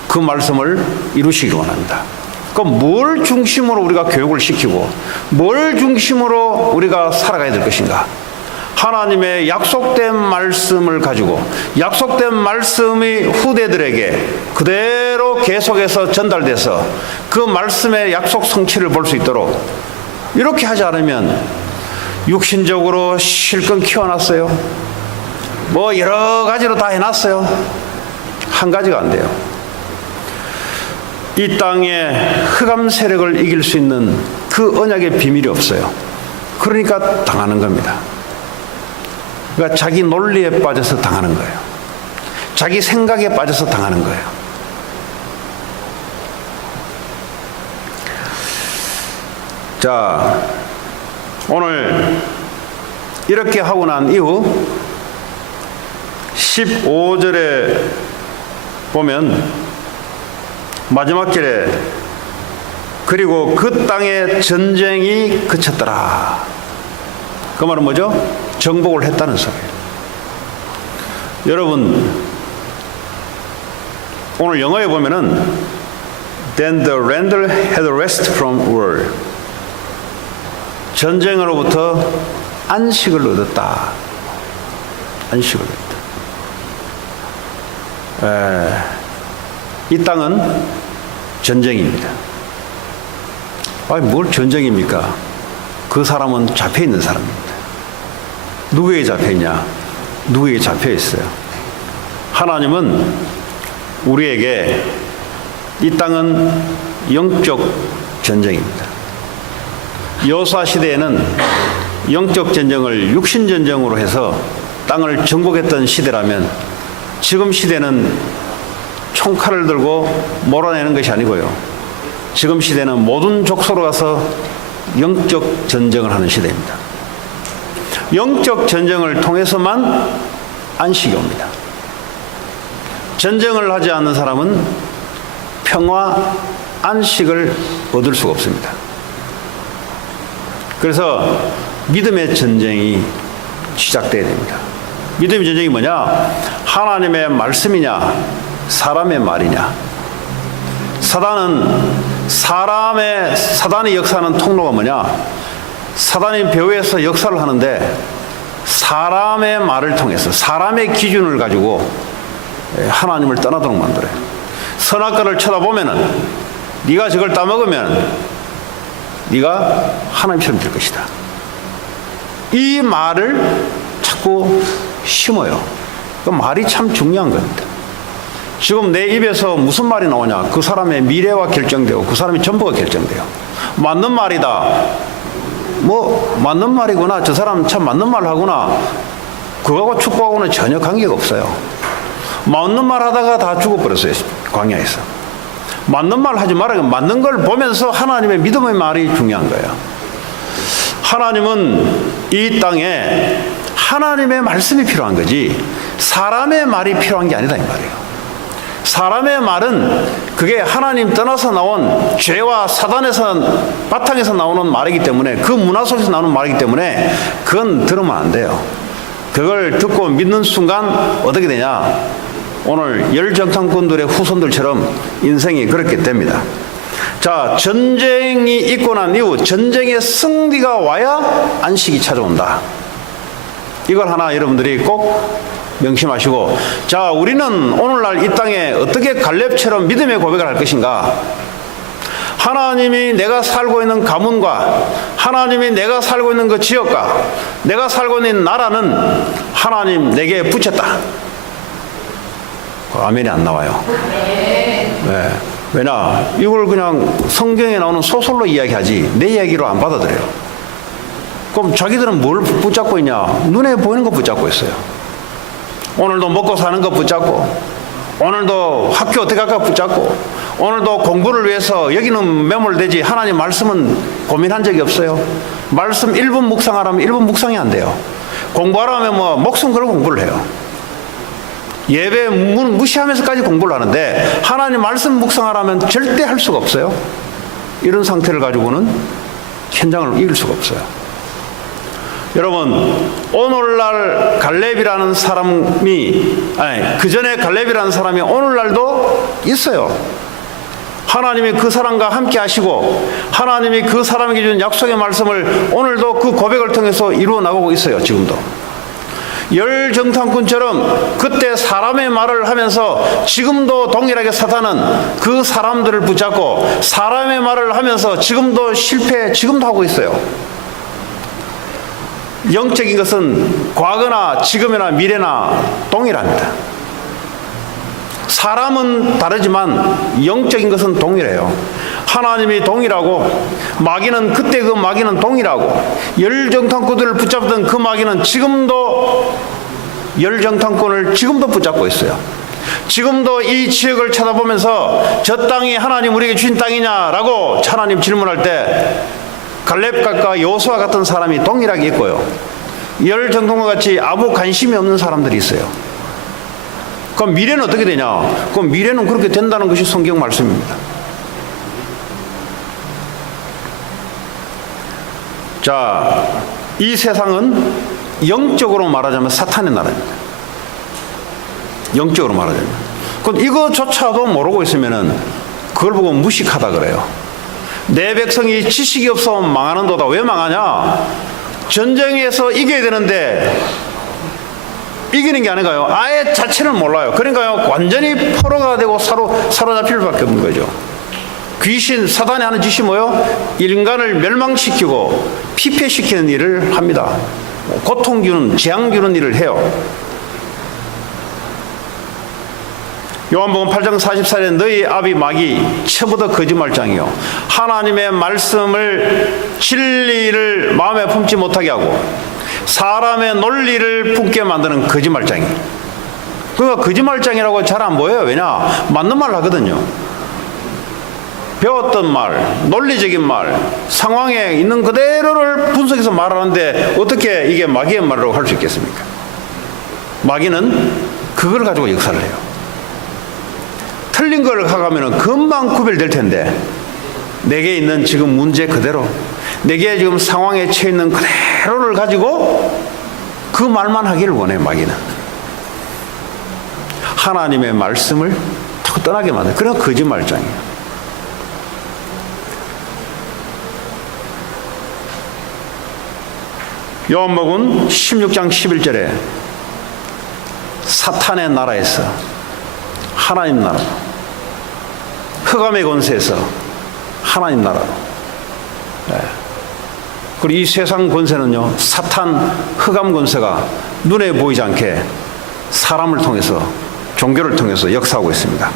그 말씀을 이루시기를 원합니다. 그럼 뭘 중심으로 우리가 교육을 시키고 뭘 중심으로 우리가 살아가야 될 것인가? 하나님의 약속된 말씀을 가지고 약속된 말씀이 후대들에게 그대로 계속해서 전달돼서 그 말씀의 약속 성취를 볼 수 있도록 이렇게 하지 않으면 육신적으로 실컷 키워놨어요. 뭐 여러 가지로 다 해놨어요. 한 가지가 안 돼요. 이 땅의 흑암 세력을 이길 수 있는 그 언약의 비밀이 없어요. 그러니까 당하는 겁니다. 그러니까 자기 논리에 빠져서 당하는 거예요. 자기 생각에 빠져서 당하는 거예요. 자, 오늘 이렇게 하고 난 이후 15절에 보면 마지막 절에 그리고 그 땅에 전쟁이 그쳤더라. 그 말은 뭐죠? 정복을 했다는 소리예요. 여러분, 오늘 영어에 보면은 Then the render had rest from war. 전쟁으로부터 안식을 얻었다. 안식을 얻었다. 이 땅은 전쟁입니다. 아니, 뭘 전쟁입니까? 그 사람은 잡혀있는 사람입니다. 누구에게 잡혀있냐? 누구에게 잡혀있어요? 하나님은 우리에게 이 땅은 영적 전쟁입니다. 여호수아 시대에는 영적 전쟁을 육신 전쟁으로 해서 땅을 정복했던 시대라면 지금 시대는 총칼을 들고 몰아내는 것이 아니고요. 지금 시대는 모든 족소로 가서 영적 전쟁을 하는 시대입니다. 영적 전쟁을 통해서만 안식이 옵니다. 전쟁을 하지 않는 사람은 평화, 안식을 얻을 수가 없습니다. 그래서 믿음의 전쟁이 시작돼야 됩니다. 믿음의 전쟁이 뭐냐? 하나님의 말씀이냐, 사람의 말이냐. 사단의 역사하는 통로가 뭐냐? 사단이 배후에서 역사를 하는데 사람의 말을 통해서, 사람의 기준을 가지고 하나님을 떠나도록 만들어요. 선악과를 쳐다보면은 네가 저걸 따먹으면 네가 하나님처럼 될 것이다. 이 말을 자꾸 심어요. 그 말이 참 중요한 겁니다. 지금 내 입에서 무슨 말이 나오냐? 그 사람의 미래와 결정되고 그 사람의 전부가 결정돼요. 맞는 말이다. 뭐 맞는 말이구나. 저 사람 참 맞는 말 하구나. 그거하고 축복하고는 전혀 관계가 없어요. 맞는 말 하다가 다 죽어버렸어요. 광야에서. 맞는 말 하지 말아요. 맞는 걸 보면서 하나님의 믿음의 말이 중요한 거예요. 하나님은 이 땅에 하나님의 말씀이 필요한 거지 사람의 말이 필요한 게 아니다 이 말이에요. 사람의 말은 그게 하나님 떠나서 나온 죄와 사단에서 바탕에서 나오는 말이기 때문에, 그 문화 속에서 나오는 말이기 때문에 그건 들으면 안 돼요. 그걸 듣고 믿는 순간 어떻게 되냐? 오늘 열정탐꾼들의 후손들처럼 인생이 그렇게 됩니다. 자, 전쟁이 있고 난 이후 전쟁의 승리가 와야 안식이 찾아온다. 이걸 하나 여러분들이 꼭 명심하시고, 자, 우리는 오늘날 이 땅에 어떻게 갈렙처럼 믿음의 고백을 할 것인가? 하나님이 내가 살고 있는 가문과 하나님이 내가 살고 있는 그 지역과 내가 살고 있는 나라는 하나님 내게 붙였다. 아멘이 안 나와요. 네. 왜냐? 이걸 그냥 성경에 나오는 소설로 이야기하지 내 이야기로 안 받아들여요. 그럼 자기들은 뭘 붙잡고 있냐? 눈에 보이는 거 붙잡고 있어요. 오늘도 먹고 사는 거 붙잡고, 오늘도 학교 어떻게 할까 붙잡고, 오늘도 공부를 위해서 여기는 매몰되지 하나님 말씀은 고민한 적이 없어요. 말씀 1분 묵상하라면 1분 묵상이 안 돼요. 공부하라면 뭐 목숨 걸고 공부를 해요. 예배 무시하면서까지 공부를 하는데 하나님 말씀 묵상하라면 절대 할 수가 없어요. 이런 상태를 가지고는 현장을 이길 수가 없어요. 여러분, 오늘날 갈렙이라는 사람이, 그 전에 갈렙이라는 사람이 오늘날도 있어요. 하나님이 그 사람과 함께 하시고 하나님이 그 사람에게 준 약속의 말씀을 오늘도 그 고백을 통해서 이루어 나가고 있어요. 지금도 열정탐꾼처럼 그때 사람의 말을 하면서 지금도 동일하게 사탄은 그 사람들을 붙잡고 사람의 말을 하면서 지금도 실패, 지금도 하고 있어요. 영적인 것은 과거나 지금이나 미래나 동일합니다. 사람은 다르지만 영적인 것은 동일해요. 하나님이 동일하고 마귀는 그때 그 마귀는 동일하고 열정탐꾼들을 붙잡던 그 마귀는 지금도 열정탐꾼을 지금도 붙잡고 있어요. 지금도 이 지역을 쳐다보면서 저 땅이 하나님 우리에게 주신 땅이냐라고 하나님 질문할 때 갈렙과 여호수아 같은 사람이 동일하게 있고요. 열정탐꾼과 같이 아무 관심이 없는 사람들이 있어요. 그럼 미래는 어떻게 되냐? 그럼 미래는 그렇게 된다는 것이 성경 말씀입니다. 자, 이 세상은 영적으로 말하자면 사탄의 나라입니다. 영적으로 말하자면. 그럼 이거조차도 모르고 있으면은 그걸 보고 무식하다 그래요. 내 백성이 지식이 없어 망하는도다. 왜 망하냐? 전쟁에서 이겨야 되는데 이기는 게 아닌가요? 아예 자체를 몰라요. 그러니까요, 완전히 포로가 되고 사로잡힐 수밖에 없는 거죠. 귀신, 사단이 하는 짓이 뭐요? 인간을 멸망시키고 피폐시키는 일을 합니다. 고통 주는, 재앙 주는 일을 해요. 요한복음 8장 44절에 너희 아비 마귀 처부터 거짓말장이요 하나님의 말씀을 진리를 마음에 품지 못하게 하고 사람의 논리를 품게 만드는 거짓말장이. 그러니까 거짓말장이라고 잘 안 보여요. 왜냐? 맞는 말을 하거든요. 배웠던 말, 논리적인 말, 상황에 있는 그대로를 분석해서 말하는데 어떻게 이게 마귀의 말이라고 할 수 있겠습니까? 마귀는 그걸 가지고 역사를 해요. 틀린 걸 하가면은 금방 구별될 텐데 내게 있는 지금 문제 그대로, 내게 지금 상황에 처해 있는 그대로를 가지고 그 말만 하기를 원해요. 마귀는 하나님의 말씀을 자꾸 떠나게 만들어요. 그런 거짓말장이에요. 요한복음 16장 11절에 사탄의 나라에서 하나님 나라로, 흑암의 권세에서 하나님 나라로. 네. 그리고 이 세상 권세는요, 사탄 흑암 권세가 눈에 보이지 않게 사람을 통해서, 종교를 통해서 역사하고 있습니다.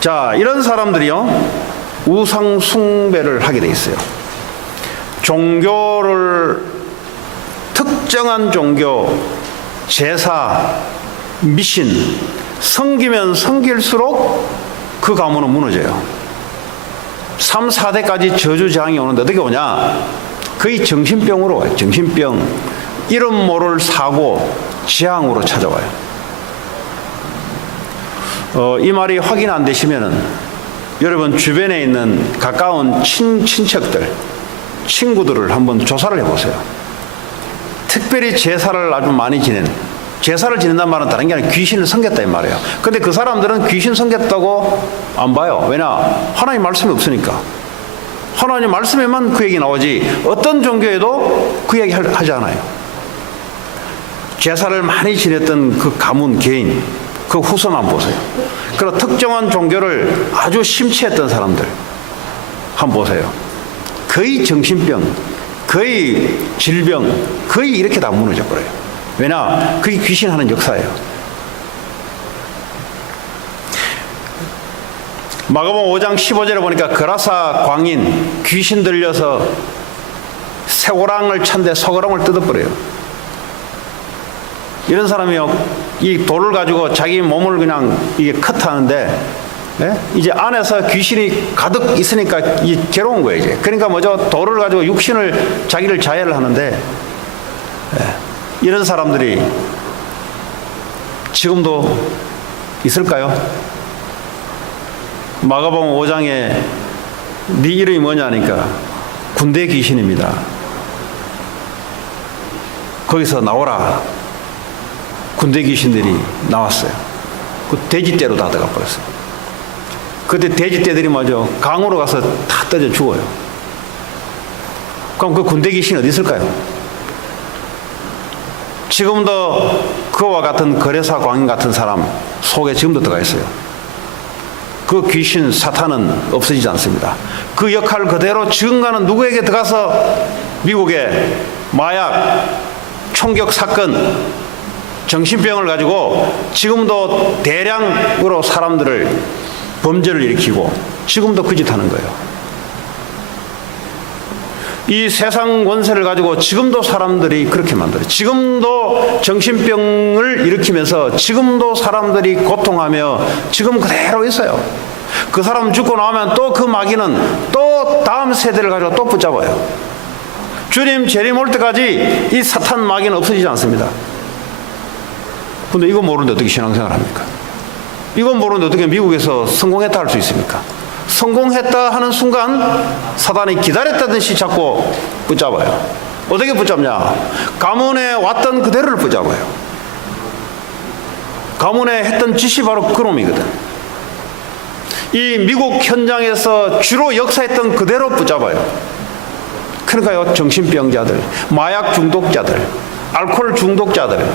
자, 이런 사람들이요, 우상 숭배를 하게 돼 있어요. 종교를, 특정한 종교, 제사, 미신, 섬기면 섬길수록 그 가문은 무너져요. 3, 4대까지 저주재앙이 오는데 어떻게 오냐? 거의 정신병으로 와요. 정신병. 이름 모를 사고, 재앙으로 찾아와요. 이 말이 확인 안 되시면은 여러분 주변에 있는 가까운 친척들, 친구들을 한번 조사를 해보세요. 특별히 제사를 아주 많이 지낸, 제사를 지낸다는 말은 다른 게 아니라 귀신을 섬겼다 이 말이에요. 근데 그 사람들은 귀신 섬겼다고 안 봐요. 왜냐? 하나님 말씀이 없으니까. 하나님 말씀에만 그 얘기 나오지 어떤 종교에도 그 얘기 하지 않아요. 제사를 많이 지냈던 그 가문 개인, 그 후손만 보세요. 그리고 특정한 종교를 아주 심취했던 사람들 한번 보세요. 거의 정신병, 거의 질병, 거의 이렇게 다 무너져 버려요. 왜냐? 그게 귀신하는 역사예요. 마가복음 5장 15절에 보니까 거라사 광인 귀신 들려서 쇠고랑을 찬데 소고랑을 뜯어버려요. 이런 사람이요, 이 돌을 가지고 자기 몸을 그냥 이게 컷하는데, 예? 이제 안에서 귀신이 가득 있으니까 이게 괴로운 거예요, 이제. 그러니까 뭐죠? 돌을 가지고 육신을, 자기를 자해를 하는데, 예. 이런 사람들이 지금도 있을까요? 마가복음 5장에 네 이름이 뭐냐니까 군대 귀신입니다. 거기서 나오라. 군대 귀신들이 나왔어요. 그 돼지떼로 다 들어가 버렸어요. 그때 돼지떼들이 뭐죠? 강으로 가서 다 떠져 죽어요. 그럼 그 군대 귀신이 어디 있을까요? 지금도 그와 같은 거래사 광인 같은 사람 속에 지금도 들어가 있어요. 그 귀신 사탄은 없어지지 않습니다. 그 역할 그대로 지금가는 누구에게 들어가서 미국에 마약, 총격 사건, 정신병을 가지고 지금도 대량으로 사람들을 범죄를 일으키고 지금도 그 짓 하는 거예요. 이 세상 권세를 가지고 지금도 사람들이 그렇게 만들어요. 지금도 정신병을 일으키면서 지금도 사람들이 고통하며 지금 그대로 있어요. 그 사람 죽고 나오면 또 그 마귀는 또 다음 세대를 가지고 또 붙잡아요. 주님 재림 올 때까지 이 사탄 마귀는 없어지지 않습니다. 근데 이거 모르는데 어떻게 신앙생활 합니까? 이건 모르는데 어떻게 미국에서 성공했다 할 수 있습니까? 성공했다 하는 순간 사단이 기다렸다듯이 자꾸 붙잡아요. 어떻게 붙잡냐? 가문에 왔던 그대로를 붙잡아요. 가문에 했던 짓이 바로 그놈이거든. 이 미국 현장에서 주로 역사했던 그대로 붙잡아요. 그러니까요, 정신병자들, 마약 중독자들, 알코올 중독자들,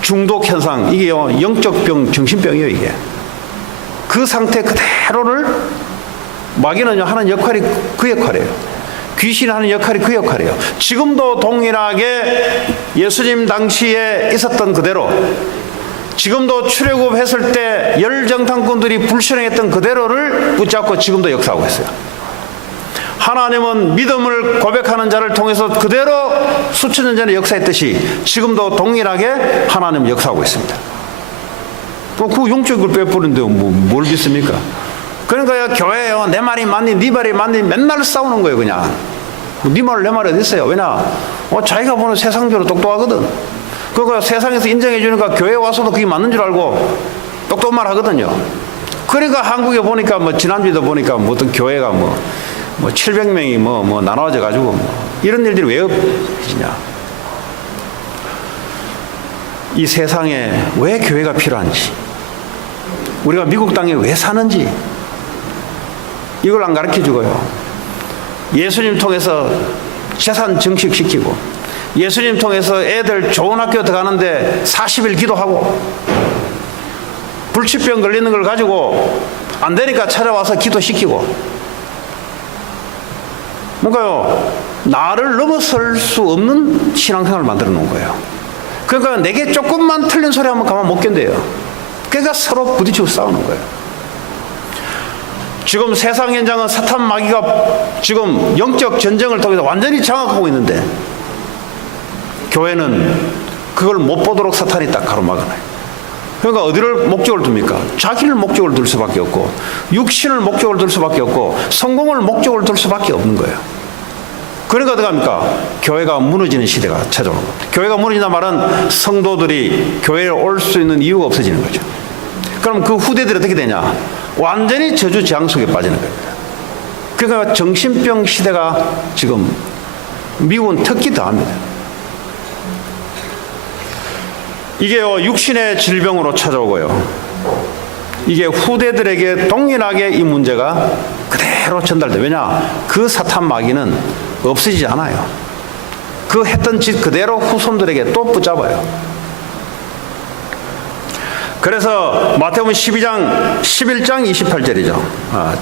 중독 현상, 이게요, 영적 병, 정신병이에요, 이게. 그 상태 그대로를 마귀는 하는 역할이 그 역할이에요. 귀신이 하는 역할이 그 역할이에요. 지금도 동일하게 예수님 당시에 있었던 그대로, 지금도 출애굽했을 때 열정탐꾼들이 불신앙했던 그대로를 붙잡고 지금도 역사하고 있어요. 하나님은 믿음을 고백하는 자를 통해서 그대로 수천 년 전에 역사했듯이 지금도 동일하게 하나님은 역사하고 있습니다. 그 영적을 빼버리는데 뭘 믿습니까? 그러니까 교회요, 내 말이 맞니 네 말이 맞니 맨날 싸우는 거예요. 그냥 네 말 내 말이 어디 있어요? 왜냐? 자기가 보는 세상적으로 똑똑하거든. 그러니까 세상에서 인정해 주니까 교회에 와서도 그게 맞는 줄 알고 똑똑한 말 하거든요. 그러니까 한국에 보니까 지난주에도 보니까 어떤 교회가 700명이 나눠져 가지고 이런 일들이 왜 없냐? 이 세상에 왜 교회가 필요한지, 우리가 미국 땅에 왜 사는지 이걸 안 가르쳐 주고요. 예수님 통해서 재산 증식시키고, 예수님 통해서 애들 좋은 학교 들어가는데 40일 기도하고, 불치병 걸리는 걸 가지고 안 되니까 찾아와서 기도시키고, 뭔가요, 나를 넘어설 수 없는 신앙생활을 만들어 놓은 거예요. 그러니까 내게 조금만 틀린 소리 하면 가만 못 견뎌요. 그러니까 서로 부딪히고 싸우는 거예요. 지금 세상 현장은 사탄 마귀가 지금 영적 전쟁을 통해서 완전히 장악하고 있는데, 교회는 그걸 못 보도록 사탄이 딱 가로막아놔요. 그러니까 어디를 목적을 둡니까? 자기를 목적을 둘 수밖에 없고, 육신을 목적을 둘 수밖에 없고, 성공을 목적을 둘 수밖에 없는 거예요. 그러니까 어떡합니까? 교회가 무너지는 시대가 찾아오는 겁니다. 교회가 무너진다 말은 성도들이 교회에 올 수 있는 이유가 없어지는 거죠. 그럼 그 후대들이 어떻게 되냐? 완전히 저주 재앙 속에 빠지는 겁니다. 그러니까 정신병 시대가 지금 미국은 특히 더합니다. 이게요, 육신의 질병으로 찾아오고요, 이게 후대들에게 동일하게 이 문제가 그대로 전달돼. 왜냐? 그 사탄 마귀는 없어지지 않아요. 그 했던 짓 그대로 후손들에게 또 붙잡아요. 그래서 마태복음 11장 28절이죠.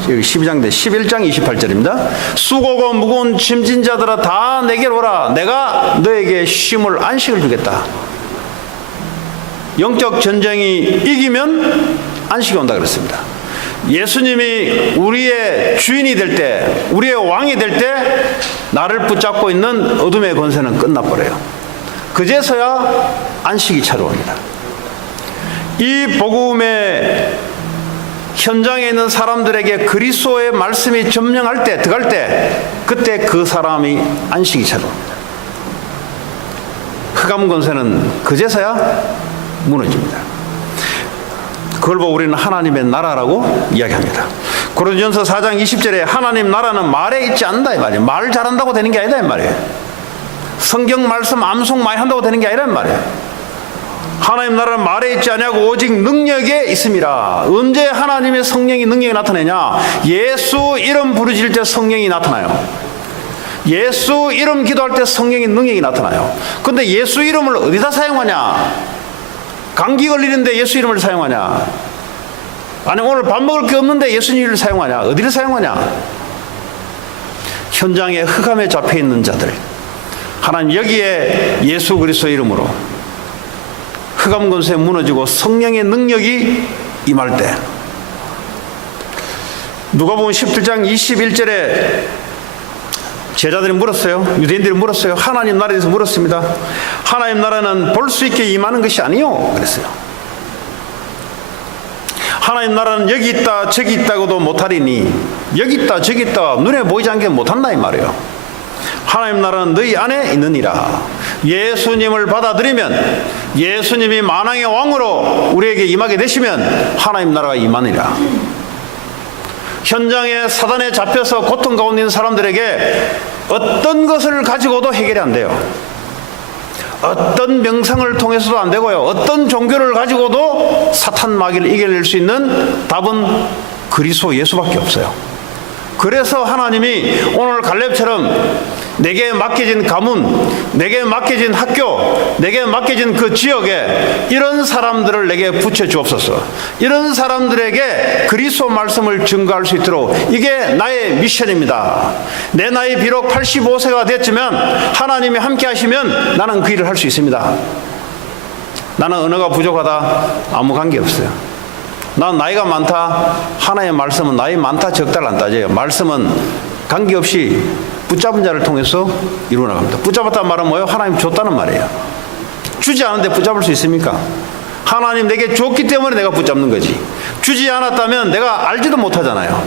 여기 12장인데 11장 28절입니다. 수고고 무거운 짐진 자들아 다 내게로 오라. 내가 너에게 쉼을 안식을 주겠다. 영적 전쟁이 이기면 안식이 온다 그랬습니다. 예수님이 우리의 주인이 될 때, 우리의 왕이 될 때 나를 붙잡고 있는 어둠의 권세는 끝나버려요. 그제서야 안식이 찾아옵니다. 이 복음의 현장에 있는 사람들에게 그리스도의 말씀이 점령할 때, 들어갈 때, 그때 그 사람이 안식이 찾아옵니다. 흑암 권세는 그제서야 무너집니다. 그걸 보고 우리는 하나님의 나라라고 이야기합니다. 고린도전서 4장 20절에 하나님 나라는 말에 있지 않는다 이 말이에요. 말 잘한다고 되는 게 아니다 이 말이에요. 성경 말씀 암송 많이 한다고 되는 게 아니라 이 말이에요. 하나님 나라는 말에 있지 않냐고 오직 능력에 있음이라. 언제 하나님의 성령이 능력이 나타내냐? 예수 이름 부르짖을 때 성령이 나타나요. 예수 이름 기도할 때 성령의 능력이 나타나요. 근데 예수 이름을 어디다 사용하냐? 감기 걸리는데 예수 이름을 사용하냐? 아니 오늘 밥 먹을 게 없는데 예수님 이름을 사용하냐? 어디를 사용하냐? 현장에 흑암에 잡혀 있는 자들, 하나님 여기에 예수 그리스도 이름으로 흑암 권세 무너지고 성령의 능력이 임할 때, 누가복음 17장 21절에 제자들이 물었어요. 유대인들이 물었어요. 하나님 나라에 대해서 물었습니다. 하나님 나라는 볼 수 있게 임하는 것이 아니요 그랬어요. 하나님 나라는 여기 있다 저기 있다고도 못하리니, 여기 있다 저기 있다 눈에 보이지 않게 못한다 이 말이에요. 하나님 나라는 너희 안에 있느니라. 예수님을 받아들이면, 예수님이 만왕의 왕으로 우리에게 임하게 되시면 하나님 나라가 임하니라. 현장에 사단에 잡혀서 고통 가운데 있는 사람들에게 어떤 것을 가지고도 해결이 안 돼요. 어떤 명상을 통해서도 안 되고요. 어떤 종교를 가지고도 사탄 마귀를 이겨낼 수 있는 답은 그리스도 예수밖에 없어요. 그래서 하나님이 오늘 갈렙처럼 내게 맡겨진 가문, 내게 맡겨진 학교, 내게 맡겨진 그 지역에 이런 사람들을 내게 붙여주옵소서. 이런 사람들에게 그리스도 말씀을 증거할 수 있도록, 이게 나의 미션입니다. 내 나이 비록 85세가 됐지만 하나님이 함께 하시면 나는 그 일을 할 수 있습니다. 나는 언어가 부족하다 아무 관계없어요. 난 나이가 많다, 하나의 말씀은 나이 많다 적다를 안 따져요. 말씀은 관계없이 붙잡은 자를 통해서 이루어나갑니다. 붙잡았다는 말은 뭐예요? 하나님 줬다는 말이에요. 주지 않은데 붙잡을 수 있습니까? 하나님 내게 줬기 때문에 내가 붙잡는 거지. 주지 않았다면 내가 알지도 못하잖아요.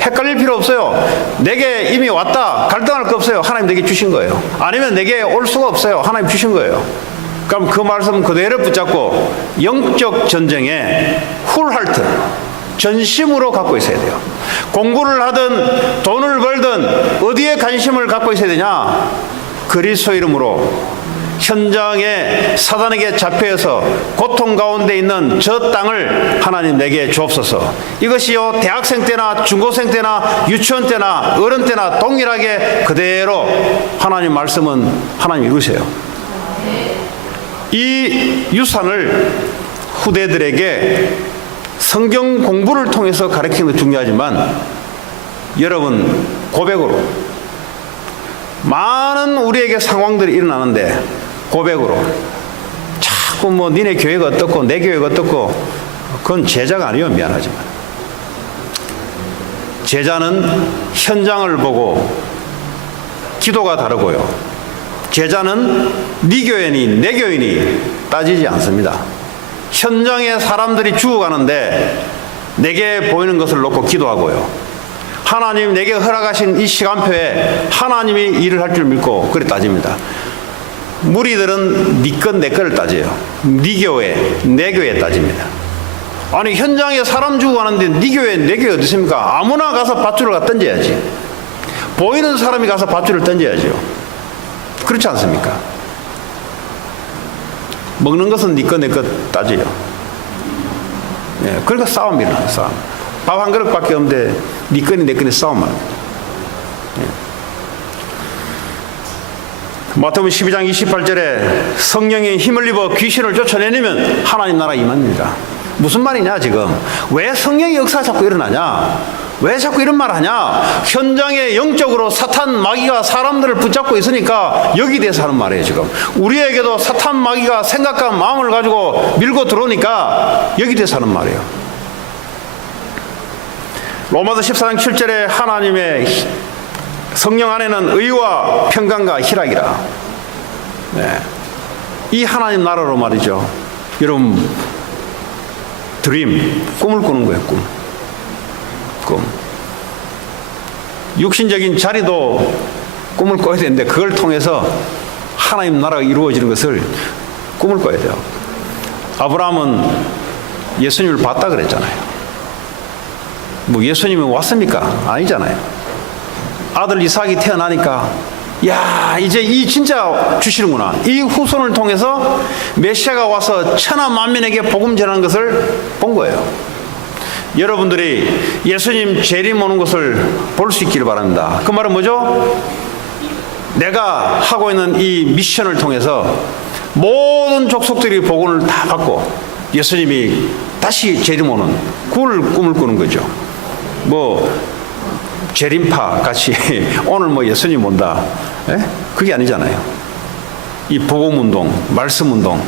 헷갈릴 필요 없어요. 내게 이미 왔다 갈등할 거 없어요. 하나님 내게 주신 거예요. 아니면 내게 올 수가 없어요. 하나님 주신 거예요. 그럼 그 말씀 그대로 붙잡고 영적 전쟁에 훌할트 전심으로 갖고 있어야 돼요. 공부를 하든 돈을 벌든 어디에 관심을 갖고 있어야 되냐? 그리스도 이름으로 현장에 사단에게 잡혀서 고통 가운데 있는 저 땅을 하나님 내게 주옵소서. 이것이요 대학생 때나 중고생 때나 유치원 때나 어른 때나 동일하게 그대로 하나님 말씀은 하나님 이루세요. 이 유산을 후대들에게 성경 공부를 통해서 가르치는 것도 중요하지만, 여러분 고백으로, 많은 우리에게 상황들이 일어나는데 고백으로 자꾸 뭐 니네 교회가 어떻고 내 교회가 어떻고, 그건 제자가 아니에요. 미안하지만 제자는 현장을 보고 기도가 다르고요, 제자는 네 교회니 내 교회니 따지지 않습니다. 현장에 사람들이 죽어가는데 내게 보이는 것을 놓고 기도하고요, 하나님 내게 허락하신 이 시간표에 하나님이 일을 할 줄 믿고 그래 따집니다. 무리들은 네 것 내 것을 따져요. 네 교회 내 교회 따집니다. 아니 현장에 사람 죽어가는데 네 교회 내 교회 어디 있습니까? 아무나 가서 밧줄을 갖다 던져야지. 보이는 사람이 가서 밧줄을 던져야죠. 그렇지 않습니까? 먹는 것은 네 것 내 것 따져요. 예, 그러니까 싸움이 일어나요. 싸움. 밥 한 그릇밖에 없는데 네 거니 내 거니 싸움만. 예. 마태복음 12장 28절에 성령의 힘을 입어 귀신을 쫓아내려면 하나님 나라 임합니다. 무슨 말이냐 지금? 왜 성령의 역사가 자꾸 일어나냐? 왜 자꾸 이런 말 하냐? 현장에 영적으로 사탄 마귀가 사람들을 붙잡고 있으니까 여기 대해서 하는 말이에요. 지금 우리에게도 사탄 마귀가 생각과 마음을 가지고 밀고 들어오니까 여기 대해서 하는 말이에요. 로마서 14장 7절에 하나님의 성령 안에는 의와 평강과 희락이라. 네. 이 하나님 나라로 말이죠. 여러분 드림, 꿈을 꾸는 거예요. 꿈. 육신적인 자리도 꿈을 꿔야 되는데 그걸 통해서 하나님 나라가 이루어지는 것을 꿈을 꿔야 돼요. 아브라함은 예수님을 봤다 그랬잖아요. 뭐 예수님이 왔습니까? 아니잖아요. 아들 이삭이 태어나니까 야 이제 이 진짜 주시는구나. 이 후손을 통해서 메시아가 와서 천하 만민에게 복음 전하는 것을 본 거예요. 여러분들이 예수님 재림 오는 것을 볼 수 있기를 바랍니다. 그 말은 뭐죠? 내가 하고 있는 이 미션을 통해서 모든 족속들이 복음을 다 받고 예수님이 다시 재림 오는 그걸 꿈을 꾸는 거죠. 뭐 재림파 같이 오늘 뭐 예수님 온다. 예? 그게 아니잖아요. 이 복음운동, 말씀운동,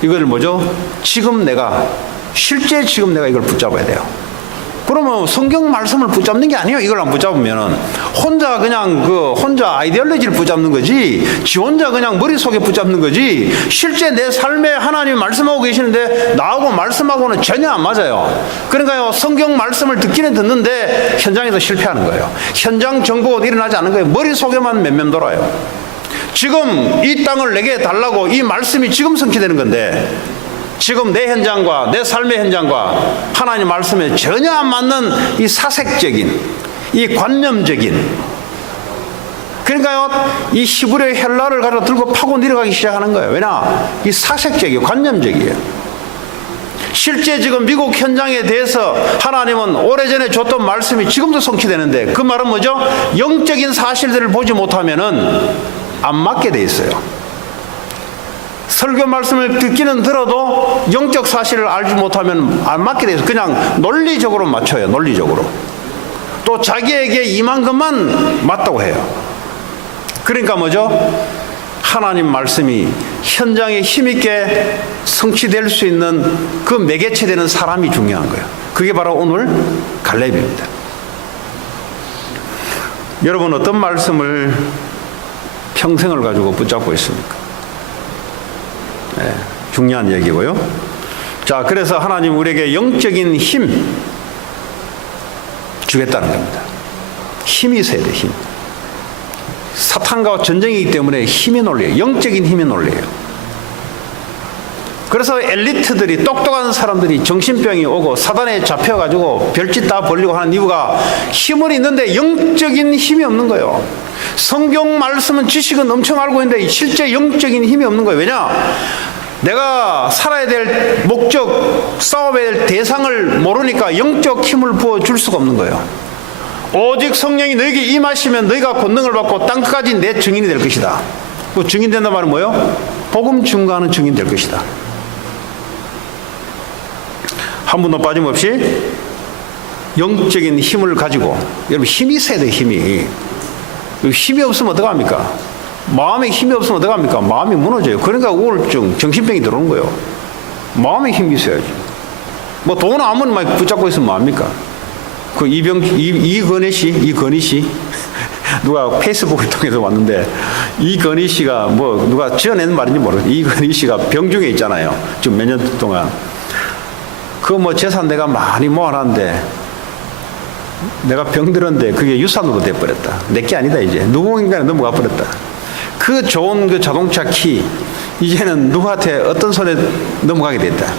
이걸 뭐죠? 실제 지금 내가 이걸 붙잡아야 돼요. 그러면 성경 말씀을 붙잡는 게 아니에요. 이걸 안 붙잡으면은 혼자 그냥 혼자 아이디올로지를 붙잡는 거지, 지 혼자 그냥 머릿속에 붙잡는 거지, 실제 내 삶에 하나님이 말씀하고 계시는데 나하고 말씀하고는 전혀 안 맞아요. 그러니까요, 성경 말씀을 듣기는 듣는데 현장에서 실패하는 거예요. 현장 정보가 일어나지 않는 거예요. 머릿속에만 맴맴 돌아요. 지금 이 땅을 내게 달라고 이 말씀이 지금 성취되는 건데, 지금 내 현장과 내 삶의 현장과 하나님 말씀에 전혀 안 맞는 이 사색적인, 이 관념적인, 그러니까요, 이 히브리어 헬라를 가지고 들고 파고 내려가기 시작하는 거예요. 왜냐? 이 사색적이에요. 관념적이에요. 실제 지금 미국 현장에 대해서 하나님은 오래전에 줬던 말씀이 지금도 성취되는데, 그 말은 뭐죠? 영적인 사실들을 보지 못하면은 안 맞게 돼 있어요. 설교 말씀을 듣기는 들어도 영적 사실을 알지 못하면 안 맞게 돼서 그냥 논리적으로 맞춰요. 논리적으로. 또 자기에게 임한 것만 맞다고 해요. 그러니까 뭐죠? 하나님 말씀이 현장에 힘있게 성취될 수 있는 그 매개체 되는 사람이 중요한 거예요. 그게 바로 오늘 갈렙입니다. 여러분, 어떤 말씀을 평생을 가지고 붙잡고 있습니까? 네, 중요한 얘기고요. 자, 그래서 하나님 우리에게 영적인 힘 주겠다는 겁니다. 힘이 있어야 돼, 힘. 사탄과 전쟁이기 때문에 힘의 논리예요. 영적인 힘의 논리예요. 그래서 엘리트들이, 똑똑한 사람들이 정신병이 오고 사단에 잡혀가지고 별짓 다 벌리고 하는 이유가 힘은 있는데 영적인 힘이 없는 거예요. 성경 말씀은 지식은 엄청 알고 있는데 실제 영적인 힘이 없는 거예요. 왜냐? 내가 살아야 될 목적, 싸워야 될 대상을 모르니까 영적 힘을 부어줄 수가 없는 거예요. 오직 성령이 너에게 임하시면 너희가 권능을 받고 땅끝까지 내 증인이 될 것이다. 그 증인 된다는 말은 뭐예요? 복음 증거하는 증인 될 것이다. 한 분도 빠짐없이 영적인 힘을 가지고, 여러분 힘이 있어야 돼요. 힘이 없으면 어떡합니까? 마음에 힘이 없으면 어떡합니까? 마음이 무너져요. 그러니까 우울증, 정신병이 들어오는 거예요. 마음에 힘이 있어야지. 뭐 돈 아무리 많이 붙잡고 있으면 뭐합니까? 그 이건희 씨 누가 페이스북을 통해서 왔는데, 이건희 씨가 뭐 누가 지어낸 말인지 모르겠어요. 이건희 씨가 병중에 있잖아요. 지금 몇 년 동안. 그 뭐 재산 내가 많이 모아놨는데 내가 병들었는데 그게 유산으로 돼버렸다. 내게 아니다. 이제 누군가에 넘어가 버렸다. 그 좋은 그 자동차 키 이제는 누구한테 어떤 손에 넘어가게 됐다.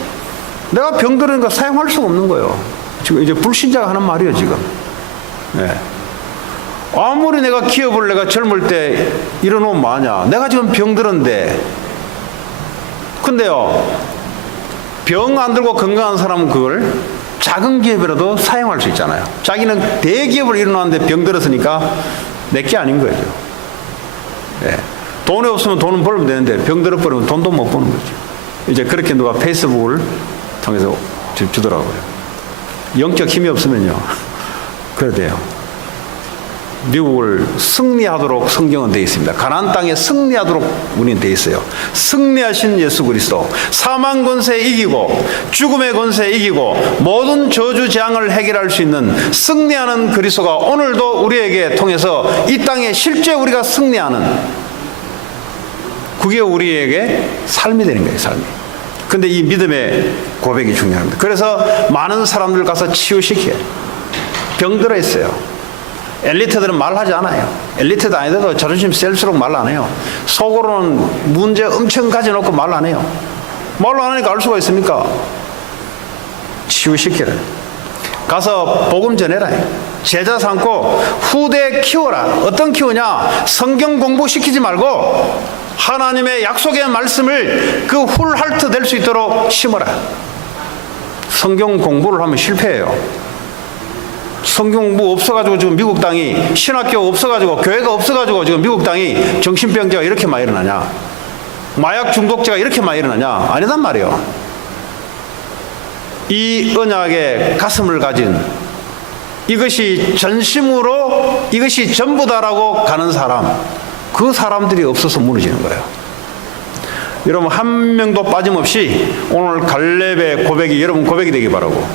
내가 병들은 거 사용할 수가 없는 거예요. 지금 이제 불신자가 하는 말이에요. 지금. 네. 아무리 내가 기업을 내가 젊을 때 이뤄놓으면 뭐하냐. 내가 지금 병들었는데, 근데요, 병 안 들고 건강한 사람은 그걸 작은 기업이라도 사용할 수 있잖아요. 자기는 대기업을 일어났는데 병 들었으니까 내게 아닌 거죠. 네. 돈이 없으면 돈은 벌면 되는데 병 들어버리면 돈도 못 버는 거죠. 이제 그렇게 누가 페이스북을 통해서 주더라고요. 영적 힘이 없으면요, 그래야 돼요. 미국을 승리하도록 성경은 되어 있습니다. 가나안 땅에 승리하도록 우리는 되어 있어요. 승리하신 예수 그리스도, 사망 권세 이기고 죽음의 권세 이기고 모든 저주 재앙을 해결할 수 있는 승리하는 그리스도가 오늘도 우리에게 통해서 이 땅에 실제 우리가 승리하는, 그게 우리에게 삶이 되는 거예요. 삶이. 근데 이 믿음의 고백이 중요합니다. 그래서 많은 사람들 가서 치유시켜요. 병들어 있어요. 엘리트들은 말하지 않아요. 엘리트도 아니더라도 자존심 셀수록 말 안 해요. 속으로는 문제 엄청 가져놓고 말 안 해요. 말로 안 하니까 알 수가 있습니까? 치유시키라. 가서 복음 전해라. 제자 삼고 후대 키워라. 어떤 키우냐? 성경 공부시키지 말고 하나님의 약속의 말씀을 그 훌할트 될 수 있도록 심어라. 성경 공부를 하면 실패해요. 성경 공부 없어가지고 지금 미국 땅이, 신학교 없어가지고, 교회가 없어가지고 지금 미국 땅이 정신병자가 이렇게 많이 일어나냐, 마약 중독자가 이렇게 많이 일어나냐? 아니단 말이에요. 이 언약의 가슴을 가진 이것이 전심으로 이것이 전부다라고 가는 사람, 그 사람들이 없어서 무너지는 거예요. 여러분 한 명도 빠짐없이 오늘 갈렙의 고백이 여러분 고백이 되기 바라고,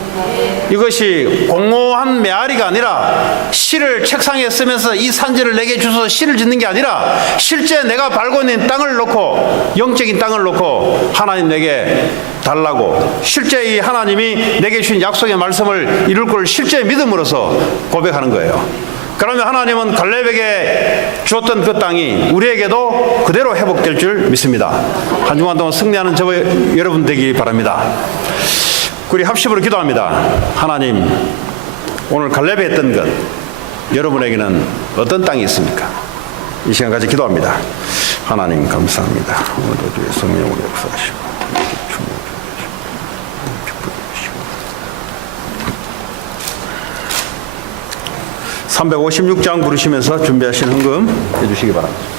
이것이 공허한 메아리가 아니라 실을 책상에 쓰면서 이 산지를 내게 주셔서 실을 짓는 게 아니라 실제 내가 밟고 있는 땅을 놓고, 영적인 땅을 놓고 하나님 내게 달라고, 실제 이 하나님이 내게 주신 약속의 말씀을 이룰 걸 실제 믿음으로써 고백하는 거예요. 그러면 하나님은 갈렙에게 주었던 그 땅이 우리에게도 그대로 회복될 줄 믿습니다. 한 주간 동안 승리하는 저와 여러분 되기 바랍니다. 우리 합심으로 기도합니다. 하나님, 오늘 갈렙이 했던 것, 여러분에게는 어떤 땅이 있습니까? 이 시간까지 기도합니다. 하나님 감사합니다. 오늘도 주의 성령으로 역사하시고 356장 부르시면서 준비하신 헌금 해주시기 바랍니다.